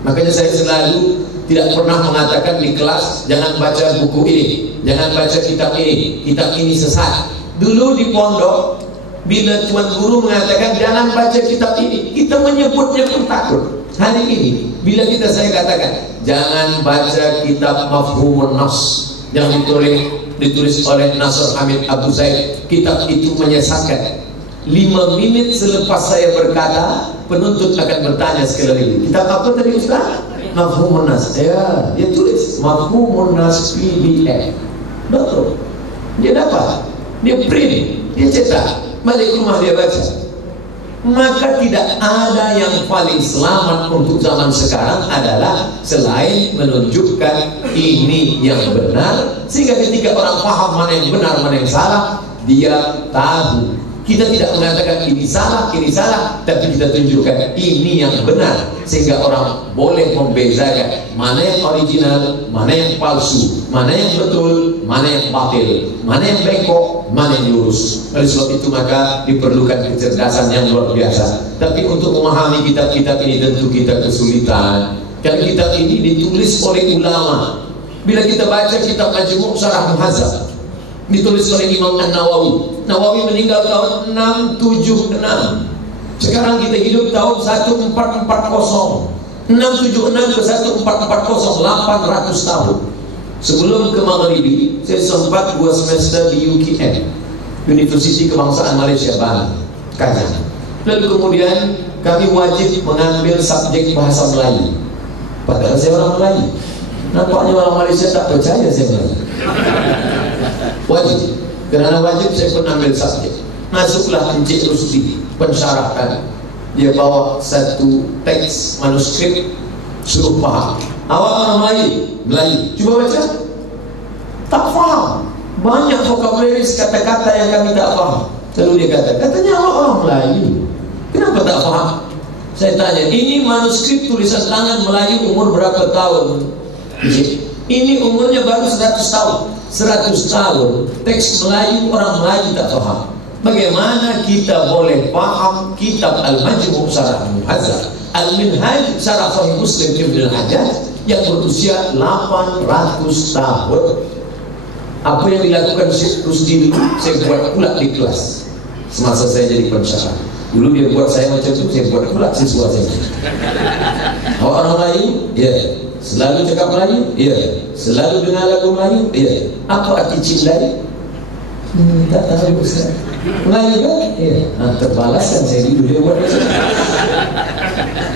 makanya saya selalu tidak pernah mengatakan di kelas jangan baca buku ini, jangan baca kitab ini sesat. Dulu di pondok, bila tuan guru mengatakan jangan baca kitab ini, kita menyebutnya pun takut. Hari ini, bila saya katakan jangan baca kitab Mafhumun Nas yang ditulis oleh Nasr Hamid Abu Zaid, kitab itu menyesatkan. 5 menit selepas saya berkata, penuntut akan bertanya sekali lagi, kitab apa tadi Ustaz? Mafhumun Nas. Ya, dia tulis Mafhumun Nas PDF. Betul. Dia dapat, dia print, dia cetak, balik rumah dia baca. Maka tidak ada yang paling selamat untuk zaman sekarang adalah selain menunjukkan ini yang benar, sehingga ketika orang paham mana yang benar, mana yang salah, dia tahu. Kita tidak mengatakan ini salah, tapi kita tunjukkan ini yang benar, sehingga orang boleh membedakan mana yang original, mana yang palsu, mana yang betul, mana yang batil, mana yang bengkok, mana yang lurus. Oleh sebab itu maka diperlukan kecerdasan yang luar biasa. Tapi untuk memahami kitab-kitab ini tentu kita kesulitan. Karena kitab ini ditulis oleh ulama. Bila kita baca kitab Majmu' Syarah Muhadzab, ditulis oleh Imam An-Nawawi. Nawawi meninggal tahun 676. Sekarang kita hidup tahun 1440. 676 ke 1440, 800 tahun. Sebelum ke Maghribi, saya sempat 2 semester di UKM, Universiti Kebangsaan Malaysia Bali, Kajang. Lalu kemudian kami wajib mengambil subjek bahasa Melayu. Padahal saya orang Melayu. Nampaknya orang Malaysia tak percaya saya Melayu. Wajib, kerana wajib saya pun ambil subjek. Masuklah Encik Rusdi, pensyarahkan. Dia bawa satu teks manuskrip, suruh faham. Awak orang Melayu, coba baca. Tak faham. Banyak vocabularies, kata-kata yang kami tak faham. Lalu dia kata, katanya awak orang Melayu, kenapa tak faham? Saya tanya, ini manuskrip tulisan tangan Melayu umur berapa tahun? Ini umurnya baru 100 tahun. 100 tahun teks Melayu, orang Melayu tak faham. Bagaimana kita boleh faham kitab Al-Majmu' Syarah Muhadzab, Al-Minhaj Syarah Sahih Muslim Ibn Al-Hajjaj yang berusia 800 tahun? Apa yang dilakukan Syekh Rusdi dulu, saya buat pula di kelas semasa saya jadi pensyarah. Dulu dia buat saya macam itu, saya buat pula siswa saya. Orang Melayu, ya. Selalu cakap Melayu, ya. Selalu dengar lagu Melayu, ya. Apa arti cindai? Tak tahu Ustaz. Melayu kan? Ya. Terbalaskan saya dulu dia buat macam.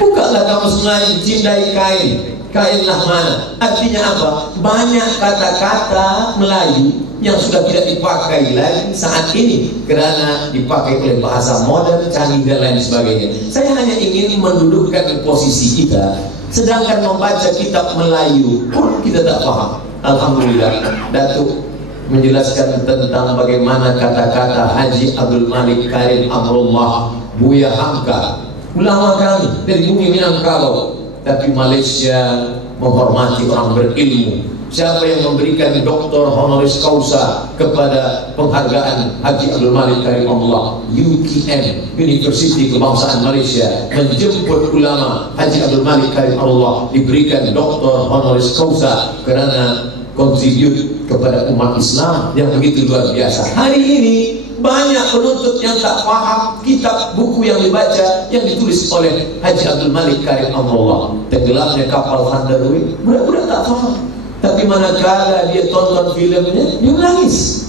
Bukalah kamus Melayu, cindai kain. Kainlah mana? Artinya apa? Banyak kata-kata Melayu yang sudah tidak dipakai lagi saat ini kerana dipakai oleh bahasa modern, canggih dan lain sebagainya. Saya hanya ingin mendudukkan posisi kita. Sedangkan membaca kitab Melayu pun kita tak faham. Alhamdulillah, Datuk menjelaskan tentang bagaimana kata-kata Haji Abdul Malik Karim Amrullah, Buya Hamka, ulama kami dari bumi Minangkabau. Tapi Malaysia menghormati orang berilmu. Siapa yang memberikan Doktor Honoris Causa kepada penghargaan Haji Abdul Malik Karim Amrullah? UKM, Universiti Kebangsaan Malaysia, menjemput ulama Haji Abdul Malik Karim Amrullah diberikan Doktor Honoris Causa kerana kontribut kepada umat Islam yang begitu luar biasa. Hari ini banyak penuntut yang tak faham kitab buku yang dibaca yang ditulis oleh Haji Abdul Malik Karim Amrullah. Tenggelamnya kapal Thunderwing, budak-budak tak faham. Tapi manakala dia tonton filmnya, dia menangis.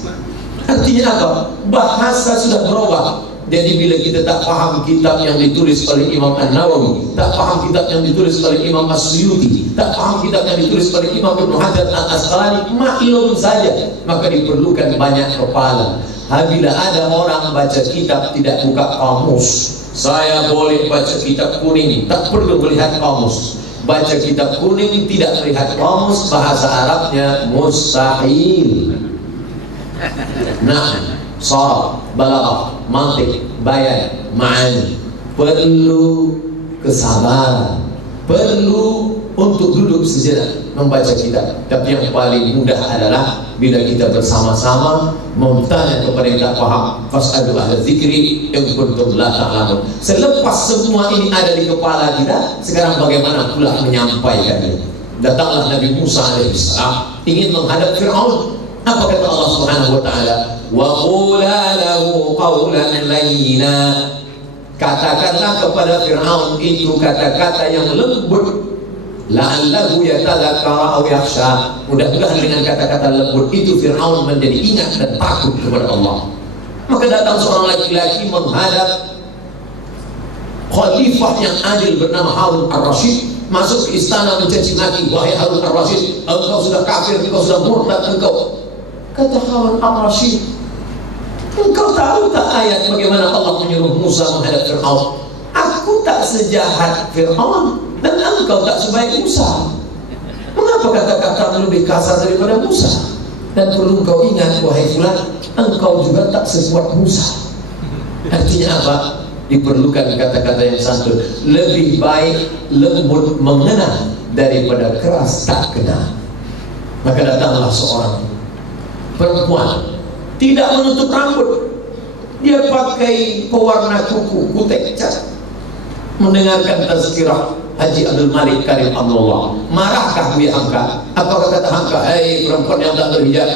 Artinya apa? Bahasa sudah berubah. Jadi bila kita tak faham kitab yang ditulis oleh Imam An-Nawawi, tak faham kitab yang ditulis oleh Imam As-Suyuti, tak faham kitab yang ditulis oleh Imam Ibn Hajar Al-Asqalani, maklum saja. Maka diperlukan banyak kepala. Bila ada orang baca kitab tidak buka kamus, saya boleh baca kitab kuning, tak perlu melihat kamus. Baca kitab kuning tidak melihat kamus, bahasa Arabnya mustahil. Nah, saraf, balaghah, mantik, bayan, ma'ani. Perlu kesabaran, perlu untuk duduk sejenak membaca kitab. Tapi yang paling mudah adalah bila kita bersama-sama bertanya kepada yang tak faham, fas'alu ahla dzikri in kuntum la ta'lamun. Selepas semua ini ada di kepala kita, sekarang bagaimana pula menyampaikannya? Datanglah Nabi Musa alaihissalam ingin menghadap Fir'aun. Apa kata Allah Subhanahu wa taala? Wa qula lahu qawlan layyina. Katakanlah kepada Fir'aun itu kata-kata yang lembut. La'allahu yatadzakkara aw yakhsha. Mudah-mudahan dengan kata-kata lembut itu Fir'aun menjadi ingat dan takut kepada Allah. Maka datang seorang laki-laki menghadap khalifah yang adil bernama Harun ar-Rasyid, masuk ke istana mencaci maki, wahai Harun ar-Rasyid, engkau sudah kafir, engkau sudah murtad, engkau. Kata Harun ar-Rasyid, engkau tahu tak ayat bagaimana Allah menyuruh Musa menghadap Fir'aun? Aku tak sejahat Fir'aun dan engkau tak sebaik Musa. Mengapa kata-kata lebih kasar daripada Musa? Dan perlu engkau ingat, wahai fulan, engkau juga tak sekuat Musa. Artinya apa? Diperlukan kata-kata yang santun. Lebih baik lembut mengena daripada keras tak kena. Maka datanglah seorang perempuan tidak menutup rambut, dia pakai pewarna kuku, kutek cat, mendengarkan tazkirah Haji Abdul Malik Karim Allah. Marahkah Buya Hamka? Apakah kata Hamka, hei perempuan yang tak berhijab,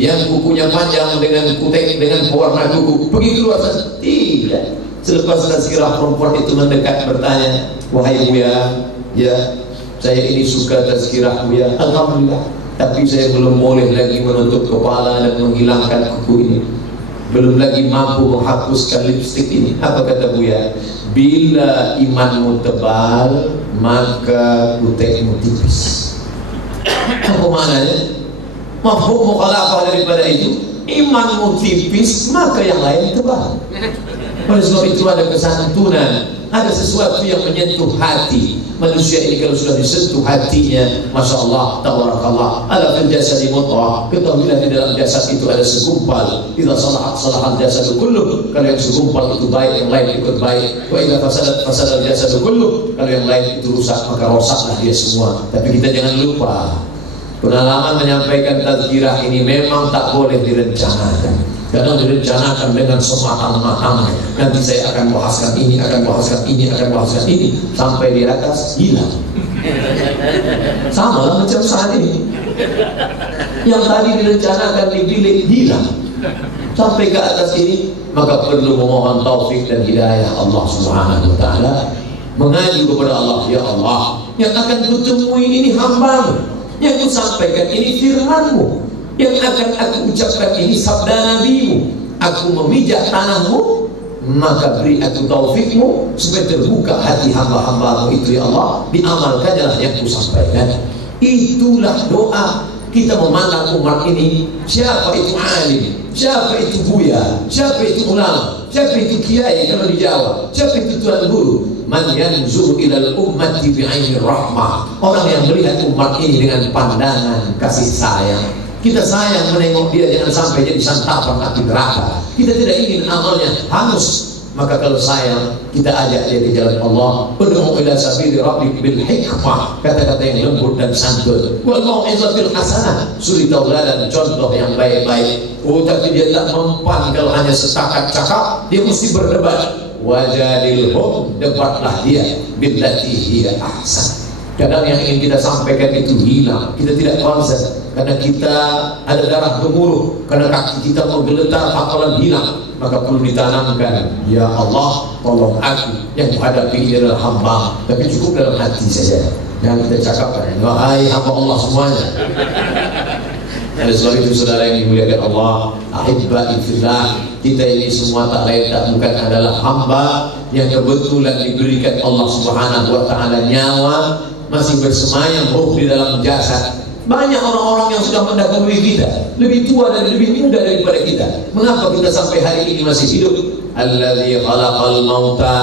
yang kukunya panjang dengan kutek, dengan pewarna kuku, pergi keluar sana? Tidak. Selepas tazkirah, perempuan itu mendekat bertanya, wahai Buya, ya saya ini suka tazkirah Buya, alhamdulillah, tapi saya belum boleh lagi menutup kepala dan menghilangkan kuku ini, belum lagi mampu menghapuskan lipstik ini. Apa kata Buya? Bila imanmu tebal, maka kutekmu tipis. Apa maknanya? Mafhum mukhalafah daripada itu, imanmu tipis, maka yang lain tebal. Oleh sebab itu ada kesantunan, ada sesuatu yang menyentuh hati. Manusia ini kalau sudah disentuh hatinya, Masya Allah, tabarakallah, ala fil jasadi mudghah. Ketahuilah di dalam jasad itu ada segumpal. Idza salahat salahal jasadu kulluh. Kalau yang segumpal itu baik, yang lain ikut baik. Wa idza fasadat fasadal jasadu kulluh. Kalau yang lain itu rusak, maka rusaklah dia semua. Tapi kita jangan lupa, pengalaman menyampaikan tazkirah ini memang tak boleh direncanakan. Kadang direncanakan dengan sematang-matangnya. Nanti saya akan bahaskan ini, akan bahaskan ini, akan bahaskan ini, sampai di atas hilang. Sama lah macam saat ini. Yang tadi direncanakan di bilik hilang, sampai ke atas ini. Maka perlu memohon taufik dan hidayah Allah Subhanahu wa taala, mengaju kepada Allah. Ya Allah, yang akan kutemui ini hamba-Mu, yang kusampaikan ini firman-Mu, yang akan aku ucapkan ini sabda Nabi-Mu. Aku memijak tanah-Mu, maka beri aku taufik-Mu supaya terbuka hati hamba-hamba-Mu itu ya Allah, diamalkanlah yang ku sampaikan. Itulah doa kita memandang umat ini. Siapa itu alim, siapa itu buya, siapa itu ulama, siapa itu kiai kalau di Jawa, siapa itu tuan guru. Man yanzuru ilal ummati bi'ainir rahmah. Orang yang melihat umat ini dengan pandangan kasih sayang. Kita sayang menengok dia, jangan sampai jadi santapan api neraka. Kita tidak ingin amalnya hangus. Maka kalau sayang, kita ajak dia ke jalan Allah. Ud'u ila sabili rabbik bil hikmah, kata-kata yang lembut dan santun. Wal mau'izatil hasanah, suri tauladan, contoh yang baik-baik. Oh, tapi dia tak mempan kalau hanya setakat cakap, dia mesti berdebat. Wajadilhum, debatlah dia billati hiya ahsan. Kadang yang ingin kita sampaikan itu hilang, kita tidak konsen karena kita ada darah gemuruh, karena kaki kita menggeletar, hafalan hilang. Maka perlu ditanamkan, ya Allah, tolong aku yang menghadapi ini adalah hamba, tapi cukup dalam hati saja. Jangan kita cakapkan, wahai hamba Allah semuanya. Oleh sebab itu saudara yang dimuliakan Allah, ahibba'i fillah, kita ini semua tak lain tak bukan adalah hamba yang kebetulan diberikan Allah Subhanahu wa taala nyawa, masih bersemayam ruh di dalam jasad. Banyak orang-orang yang sudah mendahului kita, lebih tua dan lebih muda daripada kita. Mengapa kita sampai hari ini masih hidup? Alladzi khalaqal mauta,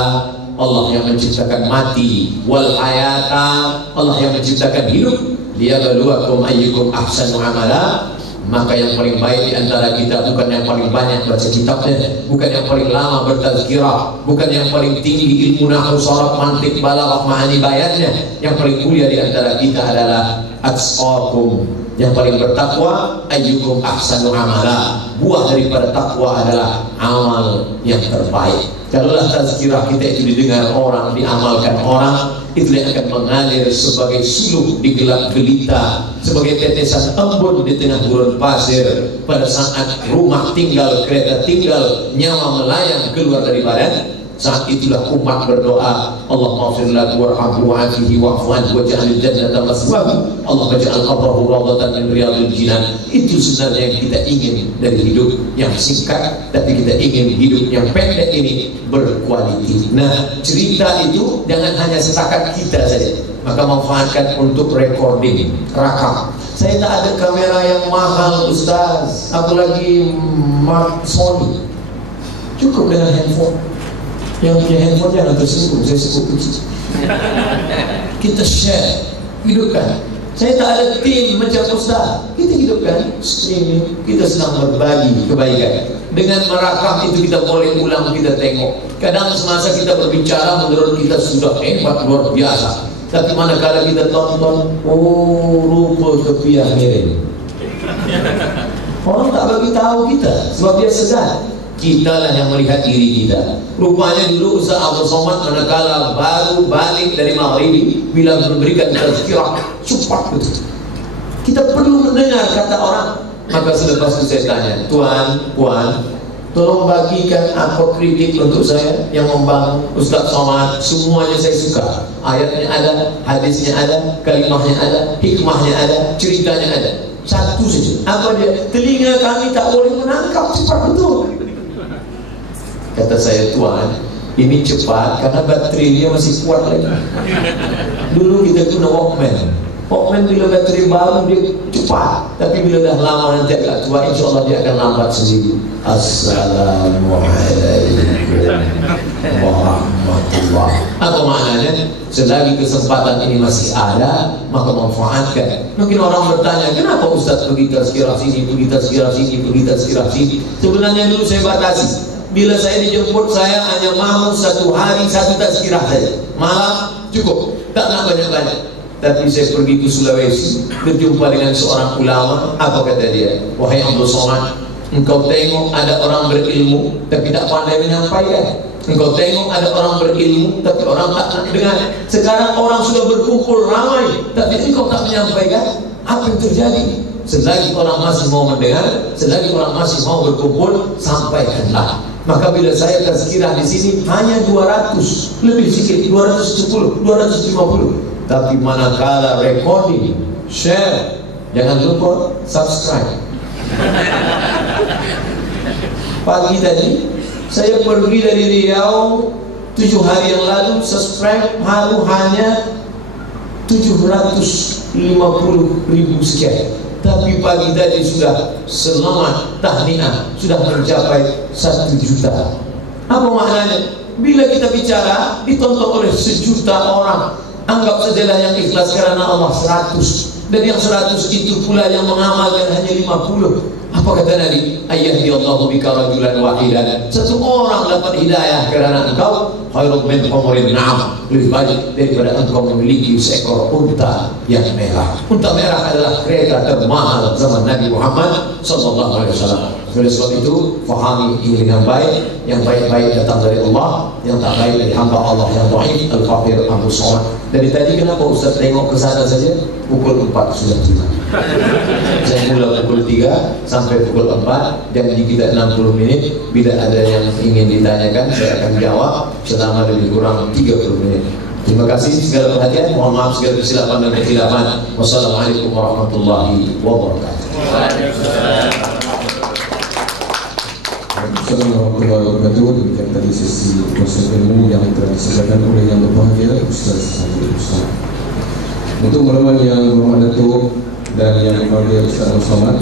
Allah yang menciptakan mati, wal hayata, Allah yang menciptakan hidup. Liyabluwakum ayyukum ahsanu amala. Maka yang paling baik di antara kita bukan yang paling banyak baca kitabnya, bukan yang paling lama bertazkirah, bukan yang paling tinggi ilmu nahwu, sharaf, mantiq, balaghah, ma'ani, bayannya. Yang paling mulia di antara kita adalah atqakum Yang paling bertakwa, ayyukum ahsanu amala. Buah daripada takwa adalah amal yang terbaik. Kalaulah tazkirah kita itu didengar orang, diamalkan orang, itu yang akan mengalir sebagai suluh di gelap gelita, sebagai tetesan embun di tengah gurun pasir. Pada saat rumah tinggal, kereta tinggal, nyawa melayang keluar dari badan, saat itulah umat berdoa, Allahumma ighfir lahu warhamhu wa'afihi wa'fu anhu waj'alil jannata maswahu, Allahumma ij'al qabrahu rawdatan min riyadil jinan. Itu sebenarnya yang kita ingin dari hidup yang singkat, tapi kita ingin hidup yang pendek ini berkualiti. Nah, cerita itu jangan hanya setakat kita saja, maka manfaatkan untuk recording, rakam. Saya tak ada kamera yang mahal, Ustaz, apalagi Sony. Cukup dengan handphone. Yang punya handphone jangan tersinggung, saya sebut kecil. Kita share, hidupkan. Saya tak ada tim macam Ustaz. Kita hidupkan streaming, kita sedang berbagi kebaikan. Dengan merakam itu kita boleh ulang, kita tengok. Kadang semasa kita berbicara menurut kita sudah hebat, luar biasa. Tapi manakala kita tonton, oh rupa kepiah miring. Orang tak bagi tahu kita, sebab dia sedar. Kita lah yang melihat diri kita. Rupanya dulu Ustaz Abdul Somad manakala baru balik dari Maghribi, bila memberikan tazkirah cepat betul. Kita perlu mendengar kata orang. Maka selepas itu saya tanya, Tuan, Puan, tolong bagikan apa kritik untuk saya yang membangun Ustaz Somad. Semuanya saya suka. Ayatnya ada, hadisnya ada, kalimahnya ada, hikmahnya ada, ceritanya ada. Satu saja. Apa dia? Telinga kami tak boleh menangkap cepat betul. Kata saya, Tuan, ini cepat karena baterainya masih kuat lagi. Dulu kita guna Walkman. Walkman bila baterai baru dia cepat, tapi bila dah lama nanti agak tua, insya Allah dia akan lambat sendiri. Assalamualaikum warahmatullahi. Apa maknanya? Selagi kesempatan ini masih ada, maka manfaatkan. Mungkin orang bertanya, kenapa Ustaz pergi tazkirah sini, pergi tazkirah sini, pergi tazkirah sini? Sebenarnya dulu saya batasi. Bila saya dijemput, saya hanya mau satu hari satu tazkirah saja. Malam cukup, tak nak banyak-banyak. Tapi saya pergi ke Sulawesi, berjumpa dengan seorang ulama. Apa kata dia? Wahai Abdul Somad, engkau tengok ada orang berilmu tapi tak pandai menyampaikan. Engkau tengok ada orang berilmu tapi orang tak nak dengar. Sekarang orang sudah berkumpul ramai, tapi engkau tak menyampaikan. Apa yang terjadi? Selagi orang masih mau mendengar, selagi orang masih mau berkumpul, sampaikanlah. Maka bila saya tazkirah di sini hanya 200, lebih sedikit, 210, 250. Tapi manakala recording, share, jangan lupa subscribe. Pagi tadi saya pergi dari Riau 7 hari yang lalu, subscribe baru hanya 750.000 sekian. Tapi pagi tadi sudah selamat tahniah, sudah mencapai 1 juta. Apa maknanya? Bila kita bicara ditonton oleh 1 juta orang, anggap sajalah yang ikhlas karena Allah 100, dan yang 100 itu pula yang mengamalkan hanya 50. Apa kata Nabi? Ayyadiyallahu bika rajulan wahidan. Satu orang dapat hidayah karena engkau, khairun min humurin na'am, lebih baik daripada engkau memiliki seekor unta yang merah. Unta merah adalah kereta termahal zaman Nabi Muhammad sallallahu alaihi wasallam. Oleh sebab itu, fahami ini dengan baik. Yang baik-baik datang dari Allah, yang tak baik dari hamba Allah yang dhaif, al-faqir, Abdul Somad. Dari tadi kenapa Ustaz tengok ke sana saja? Pukul 4 sudah tiba. Saya mula pukul 3 sampai pukul 4. Janji kita 60 menit. Bila ada yang ingin ditanyakan, saya akan jawab selama lebih kurang 30 menit. Terima kasih segala perhatian. Mohon maaf segala kesilapan dan kekhilafan. Wassalamualaikum warahmatullahi wabarakatuh. Assalamualaikum warahmatullahi wabarakatuh. Demikian tadi sesi proses ilmu yang telah disampaikan oleh yang berbahagia Ustaz Abdul Somad. Untuk teman-teman yang berhormat Datuk dan yang berbahagia Ustaz Abdul Somad,